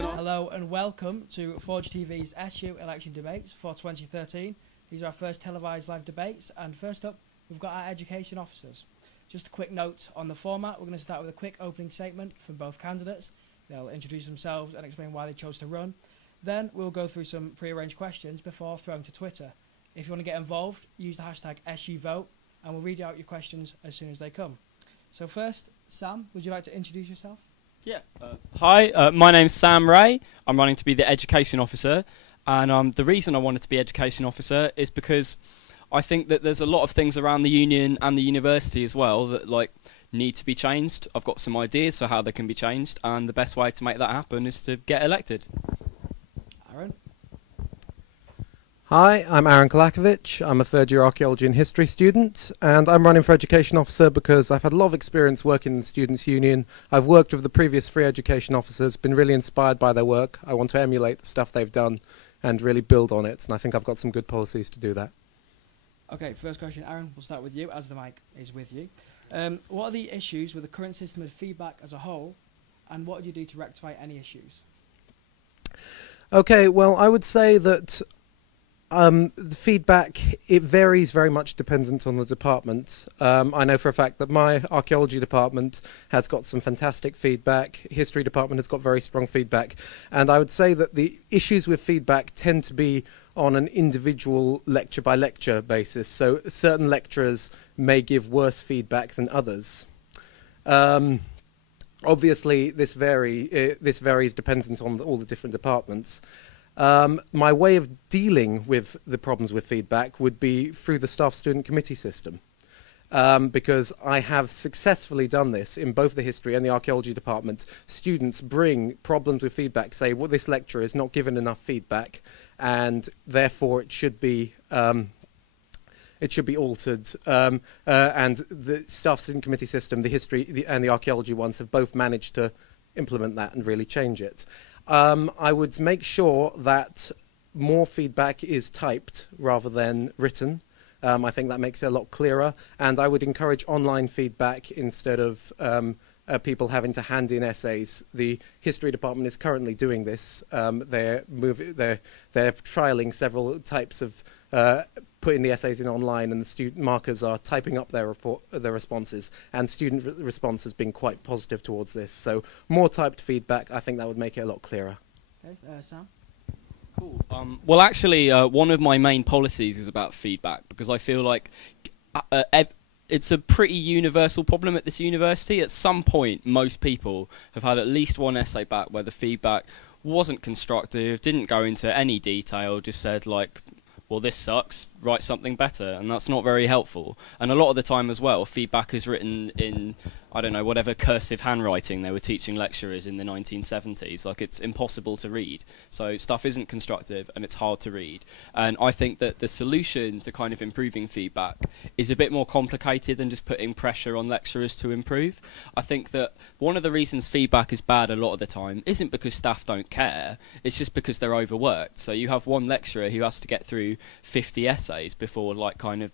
Hello and welcome to Forge TV's SU election debates for 2013. These are our first televised live debates, and first up we've got our education officers. Just a quick note on the format: we're going to start with a quick opening statement from both candidates. They'll introduce themselves and explain why they chose to run. Then we'll go through some pre-arranged questions before throwing to Twitter. If you want to get involved, use the hashtag SUVote, and we'll read out your questions as soon as they come. So first, Sam, would you like to introduce yourself? Yeah. Hi, my name's Sam Ray. I'm running to be the education officer, and the reason I wanted to be education officer is because I think that there's a lot of things around the union and the university as well that need to be changed. I've got some ideas for how they can be changed, and the best way to make that happen is to get elected. Aaron? Hi, I'm Aaron Kolakovic. I'm a third-year archaeology and history student, and I'm running for education officer because I've had a lot of experience working in the students' union. I've worked with the previous three education officers, been really inspired by their work. I want to emulate the stuff they've done and really build on it, and I think I've got some good policies to do that. Okay, first question, Aaron, we'll start with you, as the mic is with you. What are the issues with the current system of feedback as a whole, and what would you do to rectify any issues? Okay, well, I would say that the feedback, it varies very much dependent on the department. I know for a fact that my archaeology department has got some fantastic feedback. History department has got very strong feedback. And I would say that the issues with feedback tend to be on an individual lecture by lecture basis. So certain lecturers may give worse feedback than others. Obviously, this varies dependent on all the different departments. My way of dealing with the problems with feedback would be through the staff student committee system, because I have successfully done this in both the history and the archaeology department. Students bring problems with feedback, say, well, this lecturer is not given enough feedback, and therefore it should be altered. And the staff student committee system, the history and the archaeology ones, have both managed to implement that and really change it. I would make sure that more feedback is typed rather than written. I think that makes it a lot clearer. And I would encourage online feedback instead of people having to hand in essays. The history department is currently doing this. They're trialing several types of putting the essays in online, and the student markers are typing up their responses, and student response has been quite positive towards this. So more typed feedback, I think that would make it a lot clearer. Okay, Sam? Cool. Well, actually, one of my main policies is about feedback, because I feel like it's a pretty universal problem at this university. At some point, most people have had at least one essay back where the feedback wasn't constructive, didn't go into any detail, just said, like, well, this sucks, write something better, and that's not very helpful. And a lot of the time as well, feedback is written in, I don't know, whatever cursive handwriting they were teaching lecturers in the 1970s. Like, it's impossible to read. So stuff isn't constructive, and it's hard to read. And I think that the solution to kind of improving feedback is a bit more complicated than just putting pressure on lecturers to improve. I think that one of the reasons feedback is bad a lot of the time isn't because staff don't care, it's just because they're overworked. So you have one lecturer who has to get through 50 essays before, like, kind of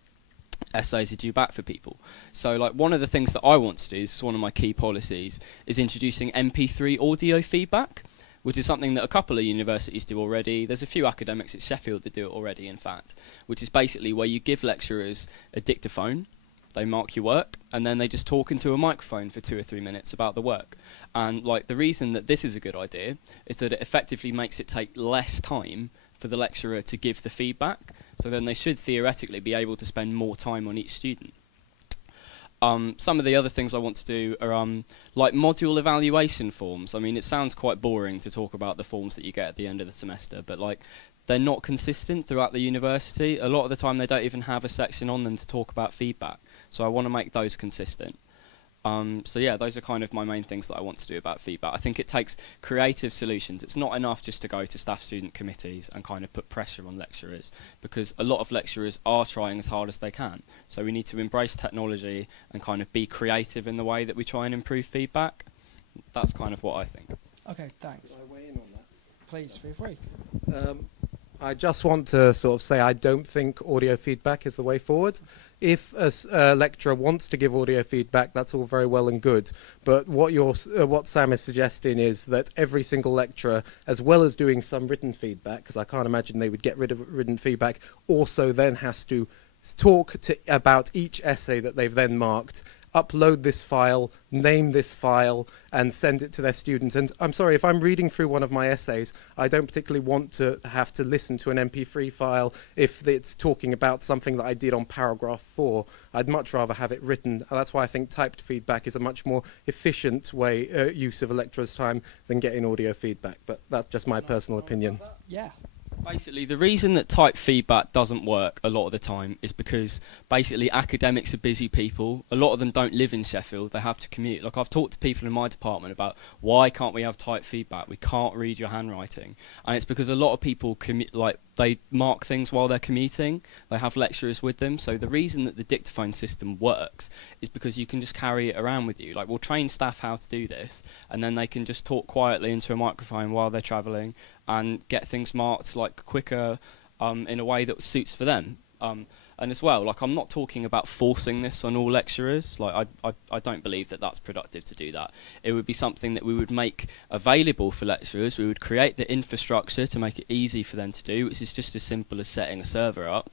essays are due back for people. So, like, one of the things that I want to do, this is one of my key policies, is introducing MP3 audio feedback, which is something that a couple of universities do already. There's a few academics at Sheffield that do it already, in fact, which is basically where you give lecturers a dictaphone, they mark your work, and then they just talk into a microphone for 2 or 3 minutes about the work. And, like, the reason that this is a good idea is that it effectively makes it take less time for the lecturer to give the feedback, so then they should theoretically be able to spend more time on each student. Some of the other things I want to do are like module evaluation forms. I mean, it sounds quite boring to talk about the forms that you get at the end of the semester, but like, they're not consistent throughout the university. A lot of the time they don't even have a section on them to talk about feedback, so I want to make those consistent. So yeah, those are kind of my main things that I want to do about feedback. I think it takes creative solutions. It's not enough just to go to staff-student committees and kind of put pressure on lecturers, because a lot of lecturers are trying as hard as they can. So we need to embrace technology and kind of be creative in the way that we try and improve feedback. That's kind of what I think. Okay, thanks. Can I weigh in on that? Please, feel free. I just want to sort of say I don't think audio feedback is the way forward. If a lecturer wants to give audio feedback, that's all very well and good. But what Sam is suggesting is that every single lecturer, as well as doing some written feedback, because I can't imagine they would get rid of written feedback, also then has to talk about each essay that they've then marked, upload this file, name this file, and send it to their students. And I'm sorry, if I'm reading through one of my essays, I don't particularly want to have to listen to an MP3 file if it's talking about something that I did on paragraph 4. I'd much rather have it written. That's why I think typed feedback is a much more efficient use of a lecturer's time than getting audio feedback. But that's just my personal opinion. Yeah. Basically, the reason that type feedback doesn't work a lot of the time is because basically academics are busy people. A lot of them don't live in Sheffield. They have to commute. Like, I've talked to people in my department about why can't we have type feedback? We can't read your handwriting. And it's because a lot of people they mark things while they're commuting. They have lecturers with them. So the reason that the dictaphone system works is because you can just carry it around with you. Like, we'll train staff how to do this, and then they can just talk quietly into a microphone while they're travelling and get things marked like quicker in a way that suits for them. And as well, like, I'm not talking about forcing this on all lecturers. Like, I don't believe that that's productive to do that. It would be something that we would make available for lecturers. We would create the infrastructure to make it easy for them to do, which is just as simple as setting a server up,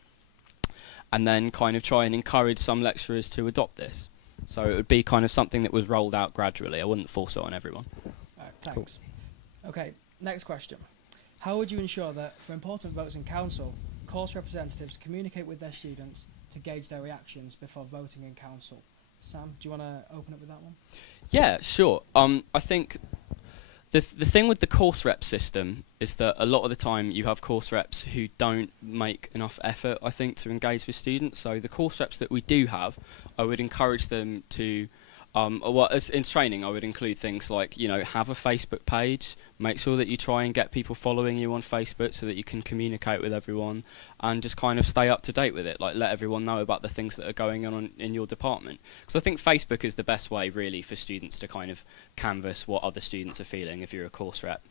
and then kind of try and encourage some lecturers to adopt this. So it would be kind of something that was rolled out gradually. I wouldn't force it on everyone. All right, thanks. Cool. Okay, next question. How would you ensure that, for important votes in council, course representatives communicate with their students to gauge their reactions before voting in council? Sam, do you want to open up with that one? Yeah, sure. I think the thing with the course rep system is that a lot of the time you have course reps who don't make enough effort, I think, to engage with students. So the course reps that we do have, I would encourage them to as in training, I would include things like, have a Facebook page, make sure that you try and get people following you on Facebook so that you can communicate with everyone, and just kind of stay up to date with it, like let everyone know about the things that are going on in your department. Because I think Facebook is the best way, really, for students to kind of canvass what other students are feeling if you're a course rep.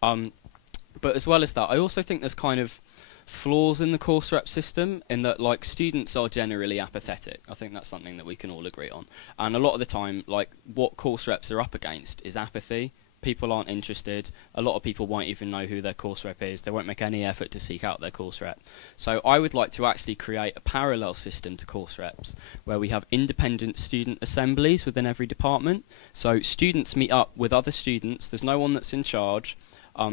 But as well as that, I also think there's kind of flaws in the course rep system in that, like, students are generally apathetic. I think that's something that we can all agree on. And a lot of the time, like, what course reps are up against is apathy. People aren't interested. A lot of people won't even know who their course rep is. They won't make any effort to seek out their course rep. So I would like to actually create a parallel system to course reps where we have independent student assemblies within every department. So students meet up with other students. There's no one that's in charge,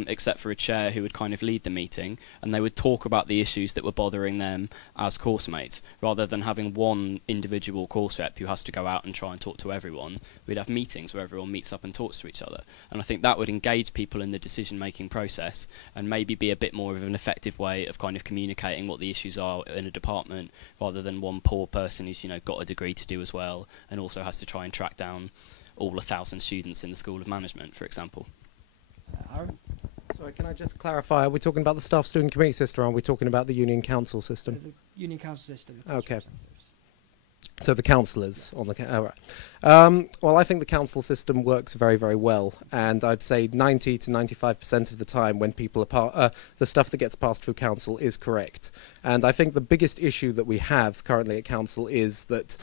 except for a chair who would kind of lead the meeting, and they would talk about the issues that were bothering them as course mates, rather than having one individual course rep who has to go out and try and talk to everyone. We'd have meetings where everyone meets up and talks to each other, and I think that would engage people in the decision-making process and maybe be a bit more of an effective way of kind of communicating what the issues are in a department, rather than one poor person who's got a degree to do as well and also has to try and track down all 1,000 students in the School of Management, for example. Aaron? Sorry, can I just clarify? Are we talking about the staff student committee system, or are we talking about the union council system? The union council system. Okay. So the councillors on the... right. Well, I think the council system works very, very well, and I'd say 90 to 95% of the time when people are the stuff that gets passed through council is correct. And I think the biggest issue that we have currently at council is that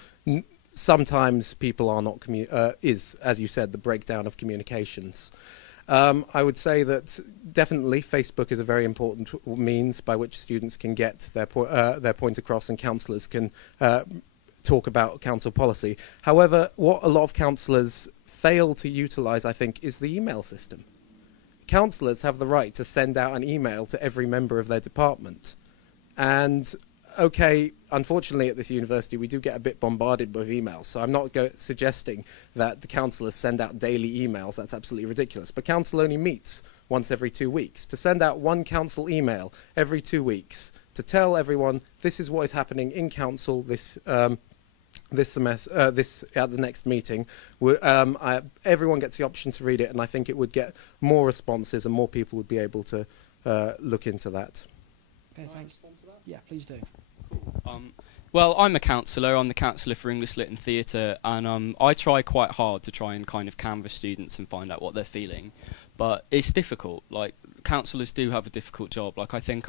sometimes people are not... is, as you said, the breakdown of communications. I would say that definitely Facebook is a very important means by which students can get their point across, and councillors can talk about council policy. However, what a lot of councillors fail to utilise, I think, is the email system. Councillors have the right to send out an email to every member of their department. And okay, unfortunately at this university we do get a bit bombarded with emails, so I'm not suggesting that the councillors send out daily emails. That's absolutely ridiculous. But council only meets once every 2 weeks. To send out one council email every 2 weeks to tell everyone this is what is happening in council this semester, at the next meeting, everyone gets the option to read it, and I think it would get more responses and more people would be able to look into that. Okay, thanks. Yeah, please do. Well, I'm a counsellor. I'm the counsellor for English Lit and Theatre, and I try quite hard to try and kind of canvass students and find out what they're feeling. But it's difficult. Like, counsellors do have a difficult job. Like, I think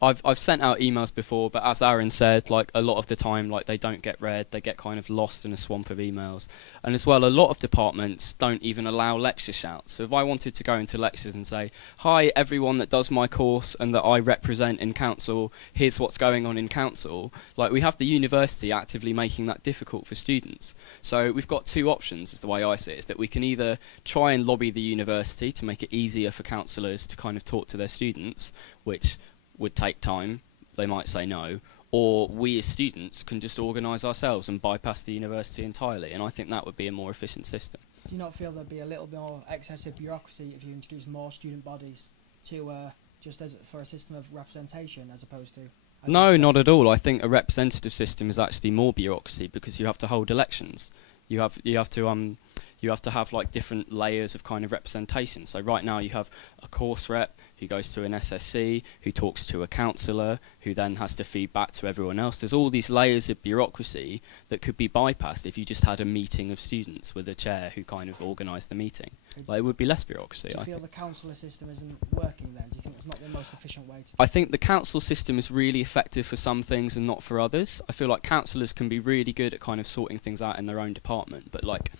I've sent out emails before, but as Aaron said, like a lot of the time, like they don't get read. They get kind of lost in a swamp of emails. And as well, a lot of departments don't even allow lecture shouts. So if I wanted to go into lectures and say, "Hi, everyone that does my course and that I represent in council, here's what's going on in council," like we have the university actively making that difficult for students. So we've got two options, is the way I see it, is that we can either try and lobby the university to make it easier for councillors to kind of talk to their students, which would take time, they might say no, or we as students can just organise ourselves and bypass the university entirely, and I think that would be a more efficient system. Do you not feel there'd be a little bit more excessive bureaucracy if you introduce more student bodies to just as for a system of representation as opposed to? No, not at all. I think a representative system is actually more bureaucracy because you have to hold elections. You have to have like different layers of kind of representation. So right now you have a course rep who goes to an SSC, who talks to a counsellor, who then has to feed back to everyone else. There's all these layers of bureaucracy that could be bypassed if you just had a meeting of students with a chair who kind of organised the meeting. Like, it would be less bureaucracy, Do you I feel think. the councillor system isn't working then? Do you think it's not the most efficient way to I think the council system is really effective for some things and not for others. I feel like councillors can be really good at kind of sorting things out in their own department, but like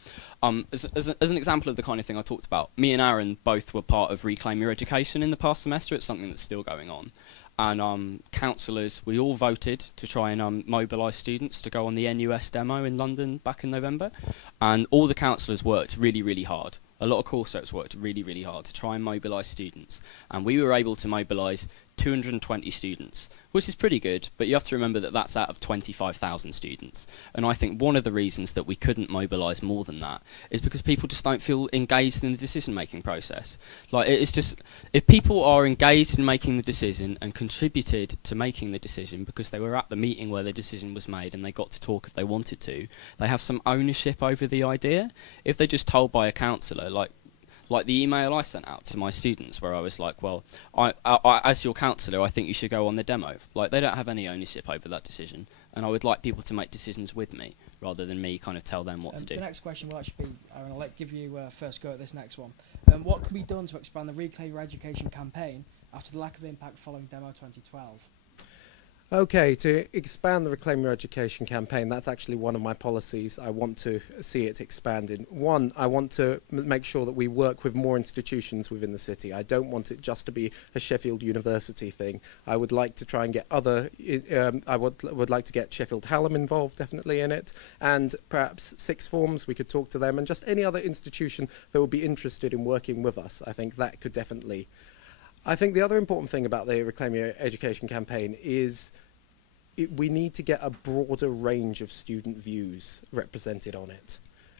as an example of the kind of thing I talked about, me and Aaron both were part of Reclaim Your Education in the past semester. It's something that's still going on. And councillors, we all voted to try and mobilise students to go on the NUS demo in London back in November. And all the councillors worked really, really hard. A lot of course reps worked really, really hard to try and mobilise students. And we were able to mobilise 220 students, which is pretty good, but you have to remember that that's out of 25,000 students. And I think one of the reasons that we couldn't mobilise more than that is because people just don't feel engaged in the decision-making process. Like, it's just, if people are engaged in making the decision and contributed to making the decision because they were at the meeting where the decision was made and they got to talk if they wanted to, they have some ownership over the idea. If they're just told by a counsellor, like the email I sent out to my students where I was like, well, I as your counsellor, I think you should go on the demo. Like, they don't have any ownership over that decision, and I would like people to make decisions with me rather than me kind of tell them what to do. The next question will actually be, Aaron, I'll give you first go at this next one. What can be done to expand the Reclaim Your Education campaign after the lack of impact following Demo 2012? Okay, to expand the Reclaim Your Education campaign, that's actually one of my policies. I want to see it expanded. One, I want to make sure that we work with more institutions within the city. I don't want it just to be a Sheffield University thing. I would like to try and get other, I would like to get Sheffield Hallam involved definitely in it, and perhaps sixth forms, we could talk to them, and just any other institution that would be interested in working with us. I think that could definitely. I think the other important thing about the Reclaim Your Education campaign is we need to get a broader range of student views represented on it.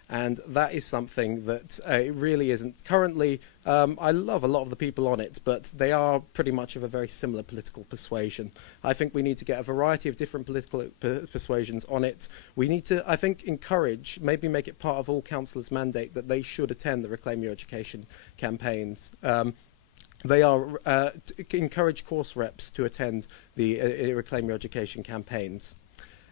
And that is something that it really isn't. Currently, I love a lot of the people on it, but they are pretty much of a very similar political persuasion. I think we need to get a variety of different political persuasions on it. We need to, I think, encourage, maybe make it part of all councillors' mandate that they should attend the Reclaim Your Education campaigns. They are encourage course reps to attend the Reclaim Your Education campaigns.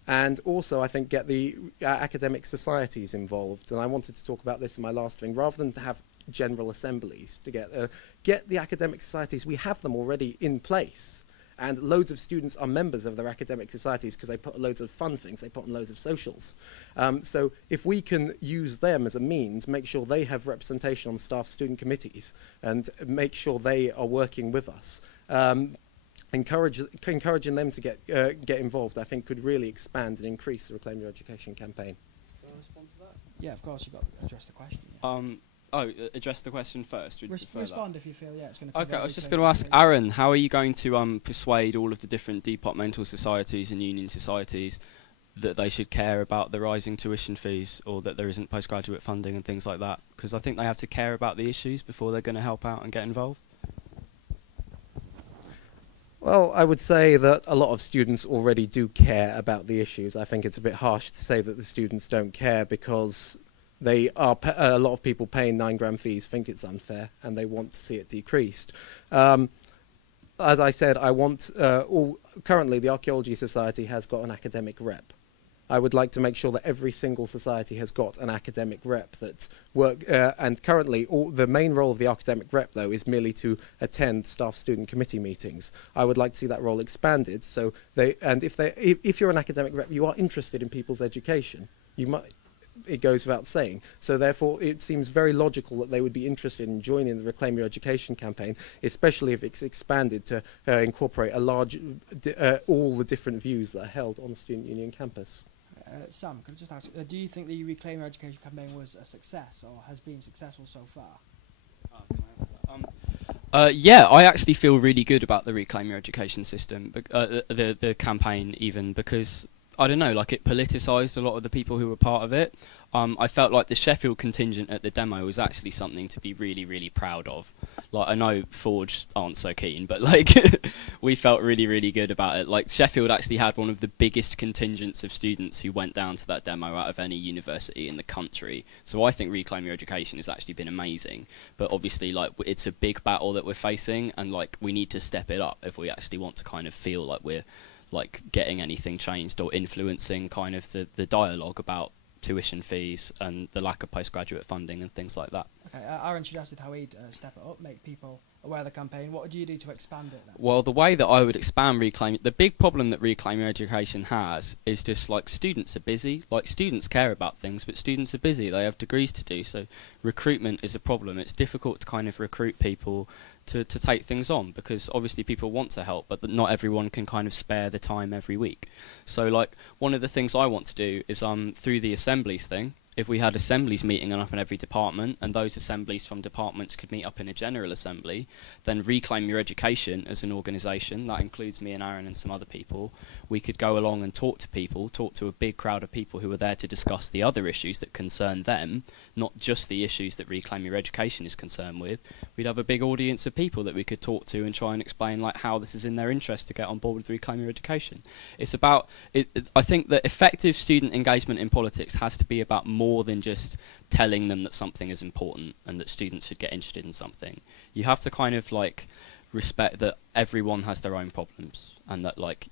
And also, I think, get the academic societies involved. And I wanted to talk about this in my last thing. Rather than to have general assemblies, to get the academic societies, we have them already in place. And loads of students are members of their academic societies because they put loads of fun things, they put on loads of socials. So if we can use them as a means, make sure they have representation on staff student committees and make sure they are working with us, encouraging them to get involved, I think could really expand and increase the Reclaim Your Education campaign. Can I respond to that? Yeah, of course, you've got to address the question. Yeah. Address the question first. Respond if you feel, yeah, it's going to. Okay, I was just going to ask Aaron, how are you going to persuade all of the different departmental societies and union societies that they should care about the rising tuition fees or that there isn't postgraduate funding and things like that? Because I think they have to care about the issues before they're going to help out and get involved. Well, I would say that a lot of students already do care about the issues. I think it's a bit harsh to say that the students don't care because they are a lot of people paying £9 fees think it's unfair and they want to see it decreased. As I said, I want currently the Archaeology Society has got an academic rep, I would like to make sure that every single society has got an academic rep that work. And currently, the main role of the academic rep, though, is merely to attend staff-student committee meetings. I would like to see that role expanded. So if you're an academic rep, you are interested in people's education. You might. It goes without saying. So therefore, it seems very logical that they would be interested in joining the Reclaim Your Education campaign, especially if it's expanded to incorporate all the different views that are held on the Student Union campus. Sam, can I just ask, do you think the Reclaim Your Education campaign was a success or has been successful so far? Can I answer that? Yeah, I actually feel really good about the Reclaim Your Education system, the campaign even, because I don't know, like it politicised a lot of the people who were part of it. I felt like the Sheffield contingent at the demo was actually something to be really, really proud of. Like, I know Forge aren't so keen, but like we felt really, really good about it. Like, Sheffield actually had one of the biggest contingents of students who went down to that demo out of any university in the country. So I think Reclaim Your Education has actually been amazing. But obviously, like, it's a big battle that we're facing, and like we need to step it up if we actually want to kind of feel like we're like getting anything changed or influencing kind of the dialogue about tuition fees and the lack of postgraduate funding and things like that. Okay, Aaron suggested how he'd step it up, make people aware of the campaign. What would you do to expand it then? Well, the way that I would expand the big problem that Reclaim Your Education has is just like students are busy. Like, students care about things, but students are busy. They have degrees to do, so recruitment is a problem. It's difficult to kind of recruit people to take things on, because obviously people want to help, but not everyone can kind of spare the time every week. So like, one of the things I want to do is through the assemblies thing, if we had assemblies meeting up in every department, and those assemblies from departments could meet up in a general assembly, then Reclaim Your Education as an organisation, that includes me and Aaron and some other people, we could go along and talk to a big crowd of people who are there to discuss the other issues that concern them, not just the issues that Reclaim Your Education is concerned with. We'd have a big audience of people that we could talk to and try and explain like how this is in their interest to get on board with Reclaim Your Education. It's about, I think that effective student engagement in politics has to be about more than just telling them that something is important and that students should get interested in something. You have to kind of like respect that everyone has their own problems, and that like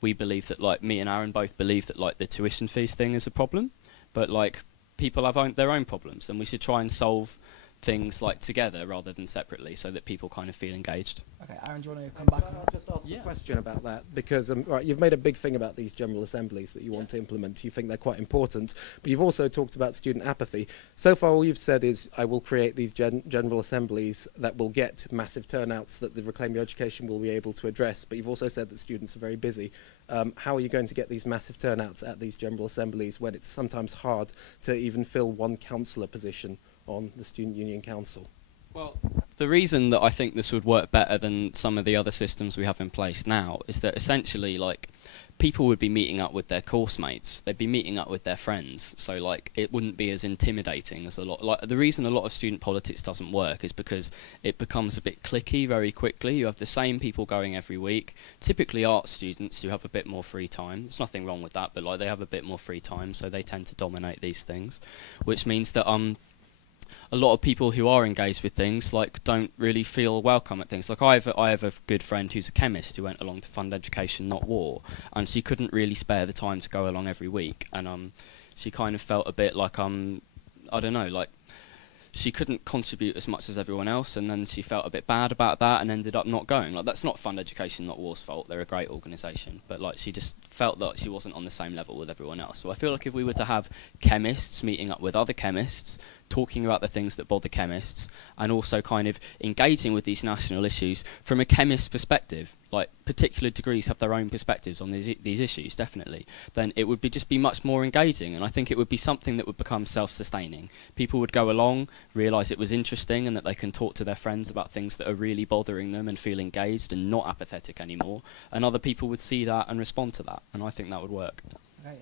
we believe that, like, me and Aaron both believe that like the tuition fees thing is a problem, but like people have their own problems, and we should try and solve things like together rather than separately, so that people kind of feel engaged. Okay, Aaron, do you want to come back? I'll just ask a question about that, because right, you've made a big thing about these general assemblies that you want to implement. You think they're quite important, but you've also talked about student apathy. So far, all you've said is, I will create these general assemblies that will get massive turnouts that the Reclaim Your Education will be able to address, but you've also said that students are very busy. How are you going to get these massive turnouts at these general assemblies when it's sometimes hard to even fill one councillor position on the Student Union Council? Well, the reason that I think this would work better than some of the other systems we have in place now is that essentially, like, people would be meeting up with their course mates. They'd be meeting up with their friends. So, like, it wouldn't be as intimidating as a lot. Like, the reason a lot of student politics doesn't work is because it becomes a bit cliquey very quickly. You have the same people going every week. Typically art students who have a bit more free time. There's nothing wrong with that, but, like, they have a bit more free time, so they tend to dominate these things, which means that, a lot of people who are engaged with things like don't really feel welcome at things. Like I have a good friend who's a chemist who went along to Fund Education Not War, and she couldn't really spare the time to go along every week, and she kind of felt a bit like I don't know, like she couldn't contribute as much as everyone else, and then she felt a bit bad about that and ended up not going. Like, that's not Fund Education Not War's fault. They're a great organisation, but like she just felt that she wasn't on the same level with everyone else. So I feel like if we were to have chemists meeting up with other chemists, talking about the things that bother chemists, and also kind of engaging with these national issues from a chemist's perspective, like particular degrees have their own perspectives on these issues, definitely, then it would just be much more engaging, and I think it would be something that would become self-sustaining. People would go along, realise it was interesting, and that they can talk to their friends about things that are really bothering them and feel engaged and not apathetic anymore, and other people would see that and respond to that, and I think that would work. Okay,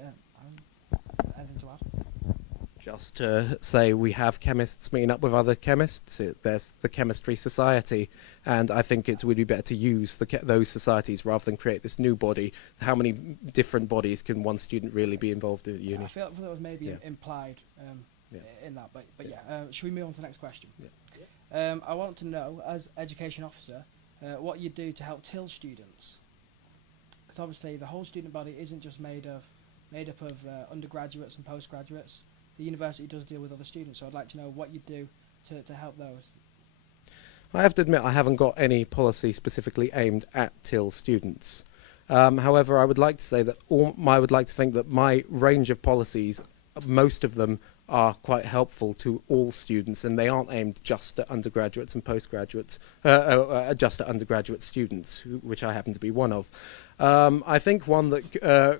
anything to add? Just to say, we have chemists meeting up with other chemists. There's the Chemistry Society, and I think it would be better to use those societies rather than create this new body. How many different bodies can one student really be involved in at uni? I feel that was maybe implied in that, but should we move on to the next question? Yeah. I want to know, as education officer, what you do to help till students, because obviously the whole student body isn't just made of made up of undergraduates and postgraduates. The university does deal with other students, so I'd like to know what you do to help those. I have to admit I haven't got any policy specifically aimed at TIL students. However, I would like to say that I would like to think that my range of policies, most of them are quite helpful to all students, and they aren't aimed just at undergraduates and postgraduates, just at undergraduate students, which I happen to be one of. I think one that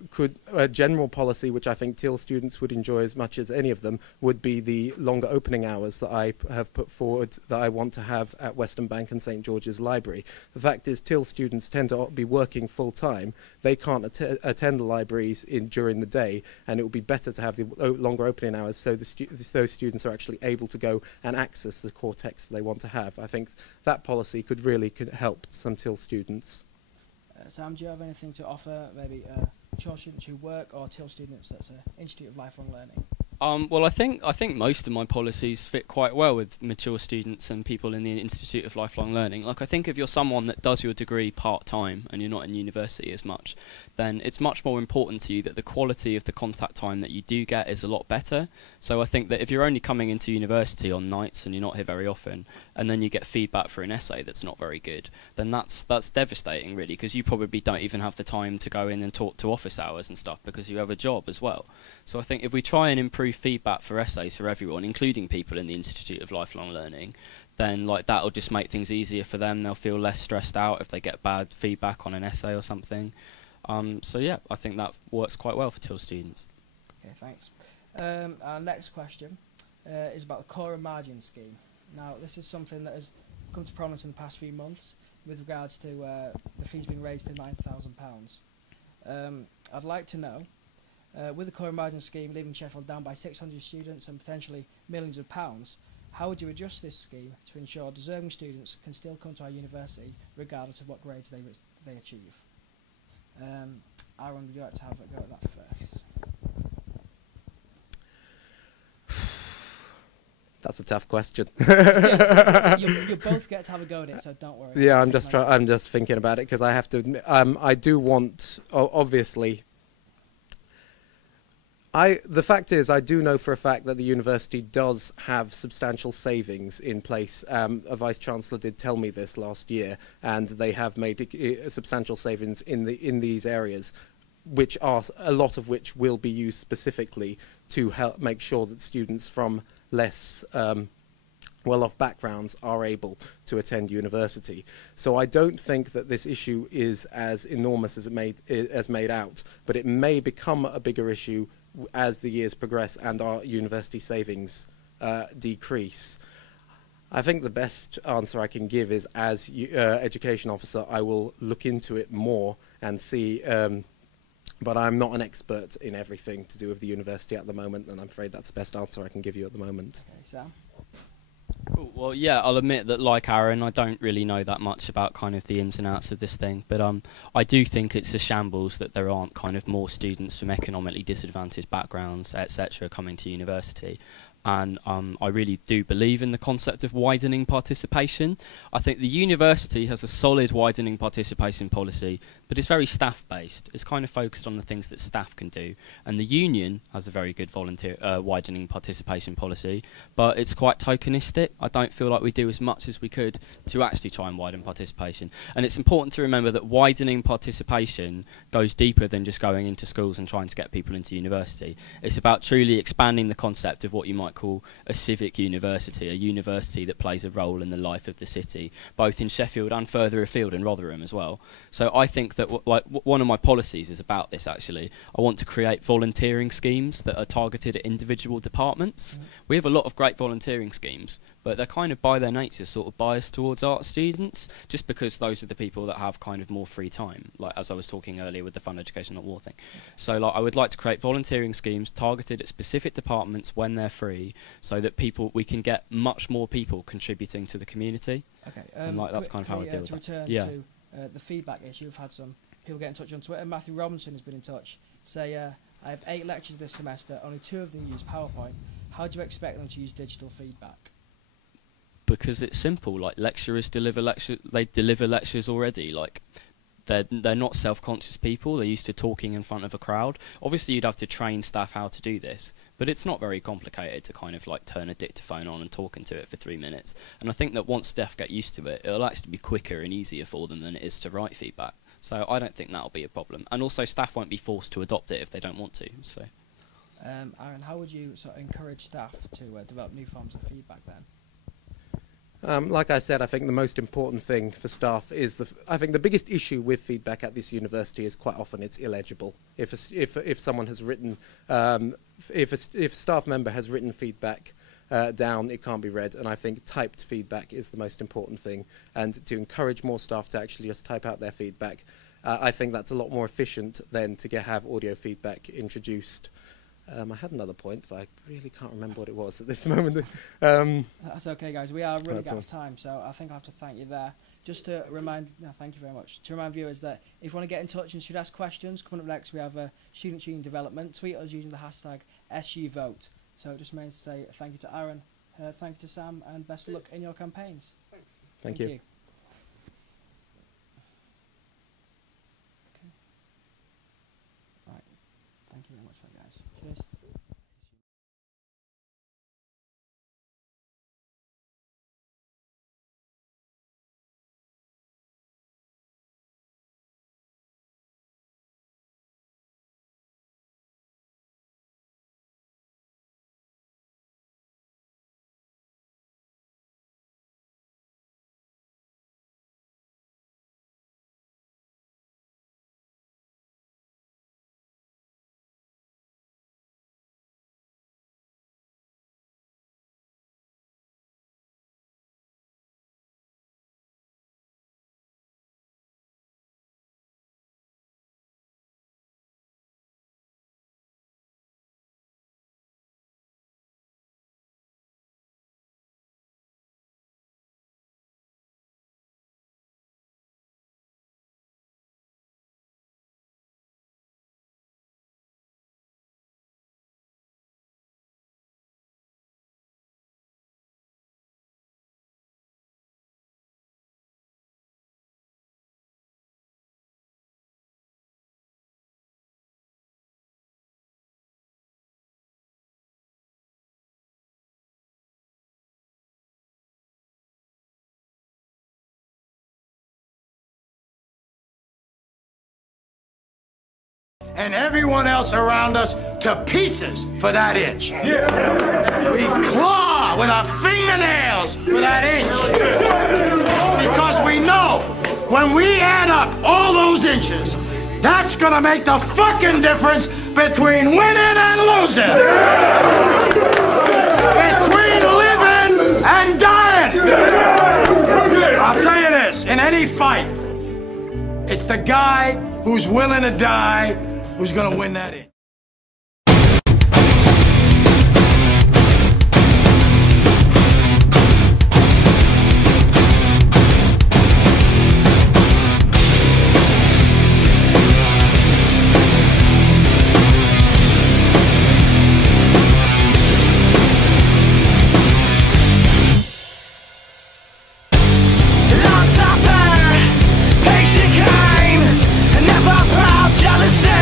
a general policy which I think TIL students would enjoy as much as any of them would be the longer opening hours that I have put forward that I want to have at Western Bank and St George's Library. The fact is TIL students tend to be working full time. They can't attend the libraries during the day, and it would be better to have the longer opening hours so those students are actually able to go and access the core texts they want to have. I think that policy could really help some TIL students. Sam, do you have anything to offer, maybe mature students who work or TIL students at the Institute of Lifelong Learning? Well, I think most of my policies fit quite well with mature students and people in the Institute of Lifelong Learning. Like, I think if you're someone that does your degree part-time and you're not in university as much, then it's much more important to you that the quality of the contact time that you do get is a lot better. So I think that if you're only coming into university on nights and you're not here very often, and then you get feedback for an essay that's not very good, then that's devastating, really, because you probably don't even have the time to go in and talk to office hours and stuff because you have a job as well. So I think if we try and improve feedback for essays for everyone, including people in the Institute of Lifelong Learning, then that'll just make things easier for them. They'll feel less stressed out if they get bad feedback on an essay or something. So yeah, I think that works quite well for TIL students. Okay, thanks. Our next question is about the core and margin scheme. Now, this is something that has come to prominence in the past few months with regards to the fees being raised to £9,000. I'd like to know, with the core and margin scheme leaving Sheffield down by 600 students and potentially millions of pounds, how would you adjust this scheme to ensure deserving students can still come to our university regardless of what grades they achieve? Aaron, would you like to have a go at that first? That's a tough question. you both get to have a go at it, so don't worry. Yeah, I'm just thinking about it because I have to. I do want, obviously. The fact is, I do know for a fact that the university does have substantial savings in place. A vice-chancellor did tell me this last year, and they have made substantial savings in these areas, which are a lot of which will be used specifically to help make sure that students from less well-off backgrounds are able to attend university. So I don't think that this issue is as enormous as made out, but it may become a bigger issue as the years progress and our university savings decrease. I think the best answer I can give is, as education officer, I will look into it more and see, but I'm not an expert in everything to do with the university at the moment, and I'm afraid that's the best answer I can give you at the moment. Okay, Sam? Cool. Well, yeah, I'll admit that, like Aaron, I don't really know that much about kind of the ins and outs of this thing, but I do think it's a shambles that there aren't kind of more students from economically disadvantaged backgrounds, etc., coming to university. And I really do believe in the concept of widening participation. I think the university has a solid widening participation policy, but it's very staff-based. It's kind of focused on the things that staff can do. And the union has a very good volunteer widening participation policy, but it's quite tokenistic. I don't feel like we do as much as we could to actually try and widen participation. And it's important to remember that widening participation goes deeper than just going into schools and trying to get people into university. It's about truly expanding the concept of what you might call a civic university, a university that plays a role in the life of the city, both in Sheffield and further afield in Rotherham as well. So I think that one of my policies is about this, actually. I want to create volunteering schemes that are targeted at individual departments. We have a lot of great volunteering schemes, but they're kind of by their nature sort of biased towards art students, just because those are the people that have kind of more free time, like as I was talking earlier with the Fund Education Not War thing. So I would like to create volunteering schemes targeted at specific departments when they're free, so that we can get much more people contributing to the community. Okay, and that's kind of how I deal with that. To return to the feedback issue, we've had some people get in touch on Twitter. Matthew Robinson has been in touch. Say, I have 8 lectures this semester, only 2 of them use PowerPoint. How do you expect them to use digital feedback? Because it's simple. Like, lecturers deliver lectures, they deliver lectures already. Like, they're not self-conscious people. They're used to talking in front of a crowd. Obviously, you'd have to train staff how to do this, but it's not very complicated to kind of like turn a dictaphone on and talk into it for 3 minutes. And I think that once staff get used to it, it'll actually be quicker and easier for them than it is to write feedback. So I don't think that'll be a problem. And also, staff won't be forced to adopt it if they don't want to. So, Aaron, how would you sort of encourage staff to develop new forms of feedback then? Like I said, I think the most important thing for staff is I think the biggest issue with feedback at this university is quite often it's illegible. If someone has written, if a staff member has written feedback down, it can't be read, and I think typed feedback is the most important thing. And to encourage more staff to actually just type out their feedback, I think that's a lot more efficient than to have audio feedback introduced. I had another point, but I really can't remember what it was at this moment. That's okay, guys. We are running out of time, so I think I have to thank you there. Just to remind, thank you very much. To remind viewers that if you want to get in touch and should ask questions, coming up next we have Student Union Development. Tweet us using the hashtag SUVote. So it just remains to say thank you to Aaron, thank you to Sam, and best of luck in your campaigns. Thanks. Thank you. Okay. Right. Thank you very much for that, guys. Cheers. And everyone else around us to pieces for that inch. Yeah. We claw with our fingernails for that inch. Because we know when we add up all those inches, that's gonna make the fucking difference between winning and losing. Between living and dying. I'll tell you this, in any fight, it's the guy who's willing to die who's gonna win that in. Patient kind, never proud, jealousy.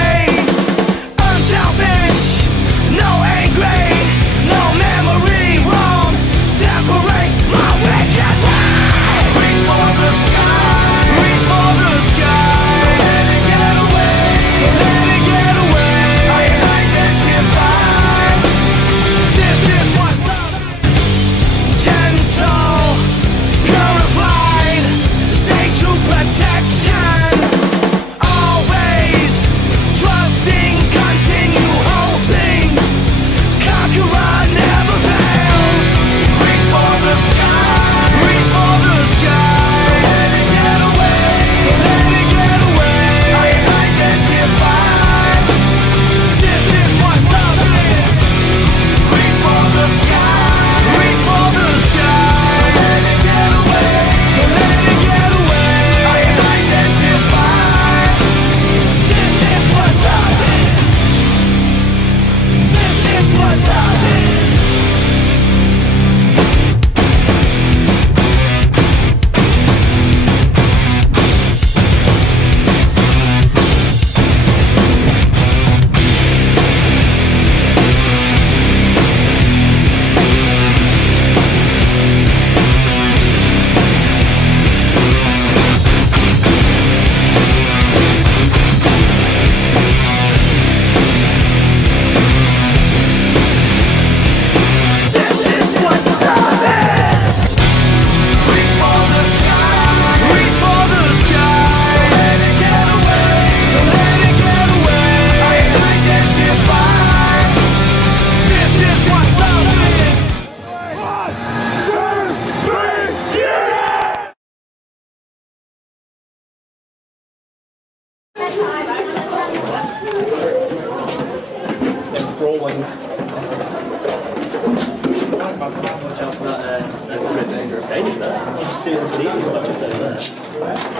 students leaving if I just over there.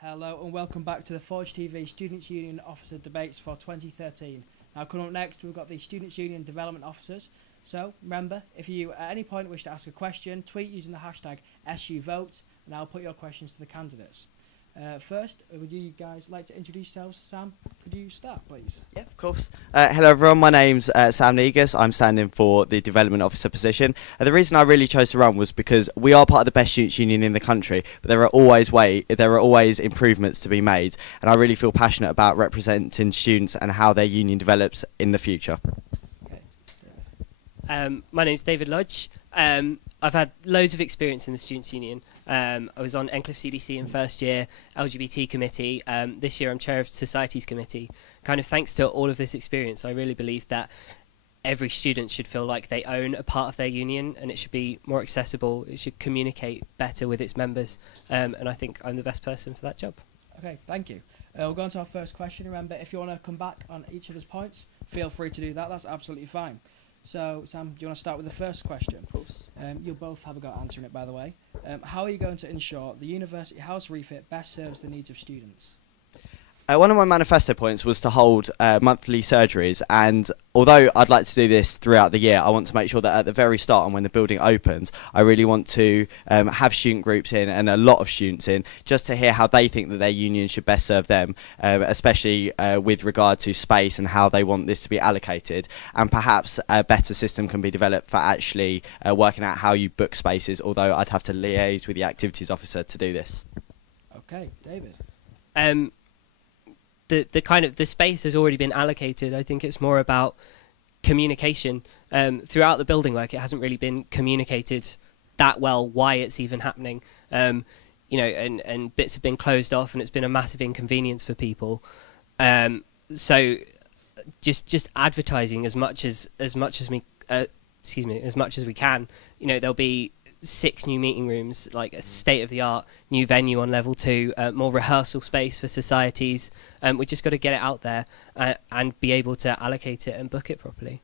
Hello and welcome back to the Forge TV Students' Union Officer Debates for 2013. Now coming up next we've got the Students' Union Development Officers. So remember, if you at any point wish to ask a question, tweet using the hashtag SUVote and I'll put your questions to the candidates. First, would you guys like to introduce yourselves? Sam, could you start please? Yeah, of course. Hello everyone, my name's Sam Negus. I'm standing for the Development Officer position. The reason I really chose to run was because we are part of the best students' union in the country, but there are always improvements to be made, and I really feel passionate about representing students and how their union develops in the future. Okay. My name's David Lodge. I've had loads of experience in the Students' Union. I was on Encliffe CDC in first year, LGBT committee. This year I'm chair of Societies committee. Kind of thanks to all of this experience, I really believe that every student should feel like they own a part of their union and it should be more accessible. It should communicate better with its members. And I think I'm the best person for that job. Okay, thank you. We'll go on to our first question. Remember, if you want to come back on each of his points, feel free to do that. That's absolutely fine. So, Sam, do you want to start with the first question? Of course. You'll both have a go at answering it, by the way. How are you going to ensure the University House refit best serves the needs of students? One of my manifesto points was to hold monthly surgeries, and although I'd like to do this throughout the year, I want to make sure that at the very start and when the building opens, I really want to have student groups in and a lot of students in, just to hear how they think that their union should best serve them, especially with regard to space and how they want this to be allocated. And perhaps a better system can be developed for actually working out how you book spaces, although I'd have to liaise with the activities officer to do this. Okay, David. The kind of the space has already been allocated. I think it's more about communication. Throughout the building work, it hasn't really been communicated that well why it's even happening. You know, and bits have been closed off, and it's been a massive inconvenience for people. So, just advertising as much as we can. You know, there'll be 6 new meeting rooms, like a state-of-the-art new venue on level 2, more rehearsal space for societies. We just got to get it out there and be able to allocate it and book it properly.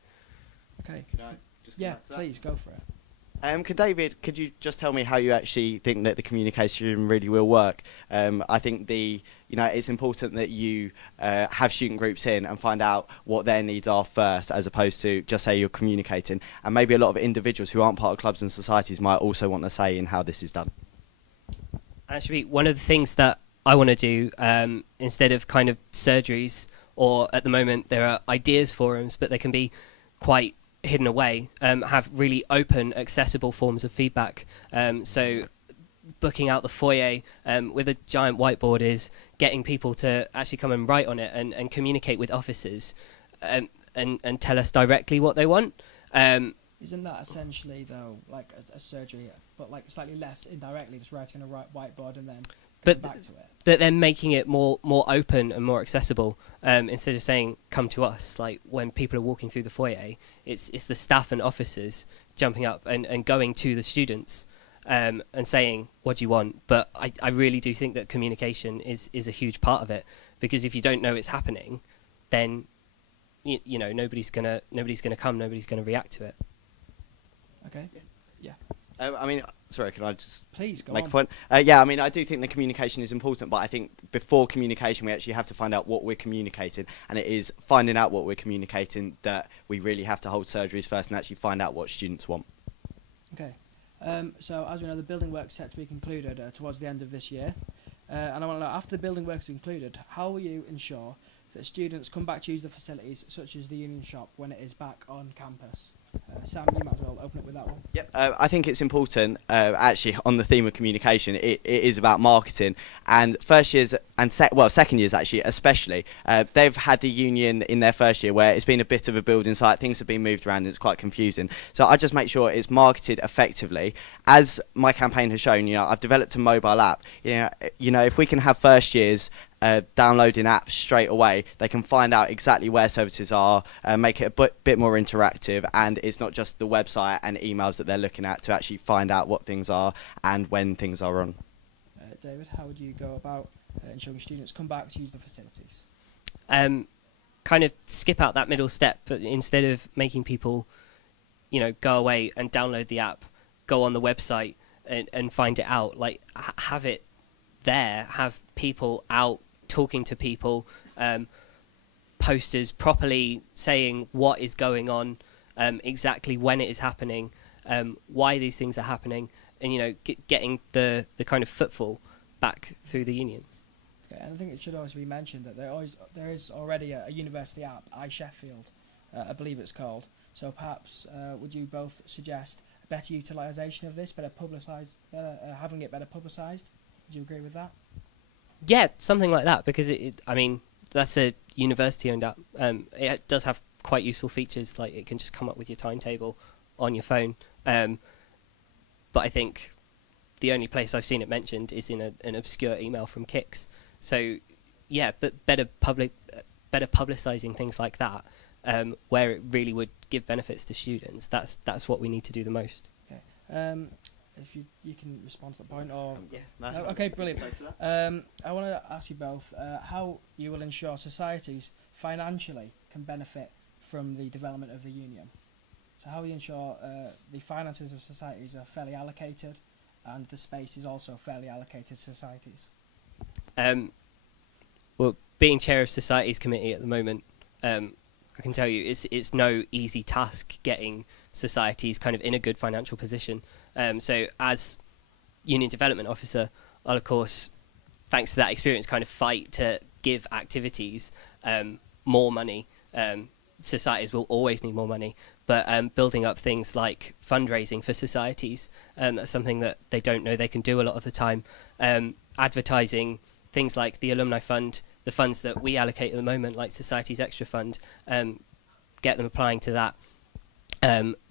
Okay. Can I just yeah, please go for it. Could you just tell me how you actually think that the communication really will work? I think it's important that you have student groups in and find out what their needs are first, as opposed to just say you're communicating. And maybe a lot of individuals who aren't part of clubs and societies might also want to say in how this is done. Actually, one of the things that I want to do, instead of kind of surgeries, or at the moment there are ideas forums, but they can be quite hidden away, have really open, accessible forms of feedback. So booking out the foyer with a giant whiteboard is getting people to actually come and write on it and communicate with officers and tell us directly what they want. Isn't that essentially, though, like a surgery, but like slightly less indirectly, just writing on a whiteboard and then back to it? That they're making it more open and more accessible, instead of saying come to us. Like when people are walking through the foyer, it's the staff and officers jumping up and going to the students and saying what do you want. But I really do think that communication is a huge part of it, because if you don't know it's happening, then you know nobody's gonna come, nobody's gonna react to it. Okay. Yeah. Sorry, can I just please go make on. a point? I do think the communication is important, but I think before communication, we actually have to find out what we're communicating, and it is finding out what we're communicating that we really have to hold surgeries first and actually find out what students want. Okay. So, as we know, the building work is set to be concluded towards the end of this year. And I want to know, after the building work is concluded, how will you ensure that students come back to use the facilities, such as the Union Shop, when it is back on campus? Sam, you might as well open up with that one. Yep, I think it's important. Actually, on the theme of communication, it is about marketing. And first years and second years actually, especially, they've had the union in their first year where it's been a bit of a building site. Things have been moved around, and it's quite confusing. So I just make sure it's marketed effectively. As my campaign has shown, I've developed a mobile app. If we can have first years downloading apps straight away, they can find out exactly where services are, make it a bit more interactive, and it's not just the website and emails that they're looking at to actually find out what things are and when things are on. David, how would you go about ensuring students come back to use the facilities? Kind of skip out that middle step, but instead of making people, go away and download the app, go on the website and find it out, have it there, have people out talking to people, posters properly saying what is going on, exactly when it is happening, why these things are happening, and getting the kind of footfall back through the union. Okay, and I think it should always be mentioned that there is already a university app, Sheffield, I believe it's called. So perhaps would you both suggest a better utilisation of this, having it better publicised? Would you agree with that? Yeah, something like that, because that's a university-owned app. It does have quite useful features, like it can just come up with your timetable on your phone. But I think the only place I've seen it mentioned is in an obscure email from Kix. So, yeah, but better publicising things like that, where it really would give benefits to students. That's what we need to do the most. Okay. If you can respond to that point, or No, okay, brilliant. I want to ask you both how you will ensure societies financially can benefit from the development of the union. So how will you ensure the finances of societies are fairly allocated, and the space is also fairly allocated to societies? Well, being chair of societies committee at the moment, I can tell you it's no easy task getting societies kind of in a good financial position. So as union development officer, I'll of course, thanks to that experience, kind of fight to give activities more money. Societies will always need more money, but building up things like fundraising for societies, that's something that they don't know they can do a lot of the time. Advertising things like the alumni fund, the funds that we allocate at the moment, like Society's Extra Fund, get them applying to that,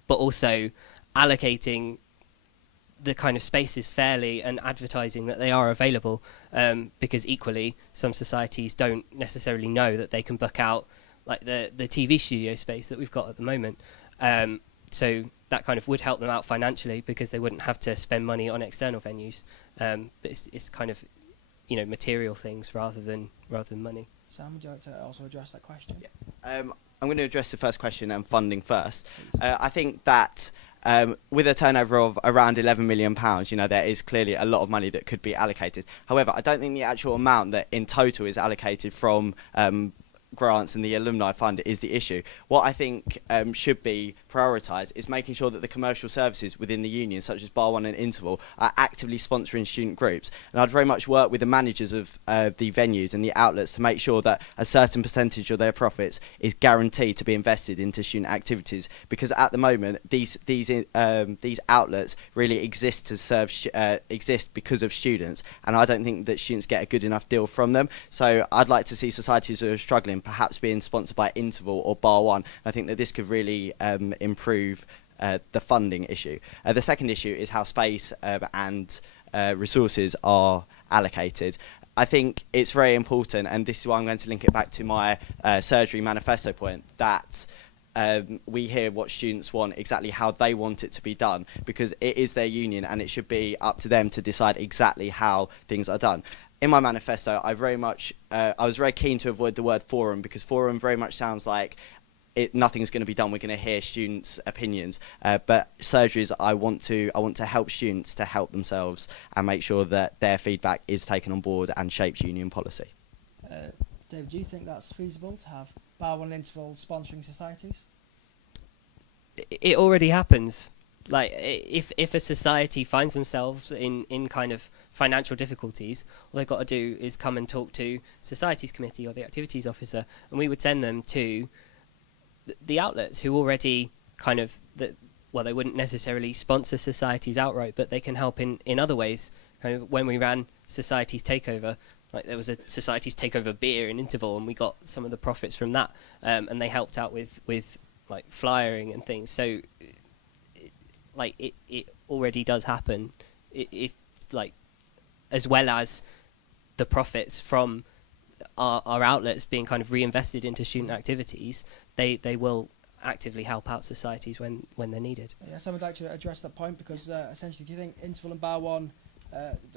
but also allocating the kind of spaces fairly and advertising that they are available, because equally some societies don't necessarily know that they can book out like the TV studio space that we've got at the moment. So that kind of would help them out financially because they wouldn't have to spend money on external venues. But it's kind of, material things rather than money. Sam, would you like to also address that question? Yeah. I'm going to address the first question and funding first. I think that with a turnover of around £11 million, there is clearly a lot of money that could be allocated. However, I don't think the actual amount that in total is allocated from grants and the alumni fund is the issue. What I think should be prioritised is making sure that the commercial services within the union, such as Bar 1 and Interval, are actively sponsoring student groups. And I'd very much work with the managers of the venues and the outlets to make sure that a certain percentage of their profits is guaranteed to be invested into student activities, because at the moment these outlets really exist to serve exist because of students, and I don't think that students get a good enough deal from them. So I'd like to see societies who are struggling perhaps being sponsored by Interval or Bar 1. I think that this could really improve the funding issue. The second issue is how space and resources are allocated. I think it's very important, and this is why I'm going to link it back to my surgery manifesto point, that we hear what students want, exactly how they want it to be done, because it is their union and it should be up to them to decide exactly how things are done. In my manifesto, I was very keen to avoid the word forum, because forum very much sounds like nothing's going to be done. We're going to hear students' opinions, but surgeries, I want to help students to help themselves and make sure that their feedback is taken on board and shapes union policy. David, do you think that's feasible to have Bar 1 and Interval sponsoring societies? It already happens. Like, if a society finds themselves in kind of financial difficulties, all they've got to do is come and talk to Societies Committee or the Activities Officer, and we would send them to the outlets who already kind of that. Well, they wouldn't necessarily sponsor societies outright, but they can help in other ways. Kind of when we ran Societies Takeover, like there was a Societies Takeover beer in Interval, and we got some of the profits from that, and they helped out with like flyering and things. So, it already does happen. If like, as well as the profits from our outlets being kind of reinvested into student activities, they will actively help out societies when they're needed. Yes, I would like to address that point because essentially, do you think Interval and Bar One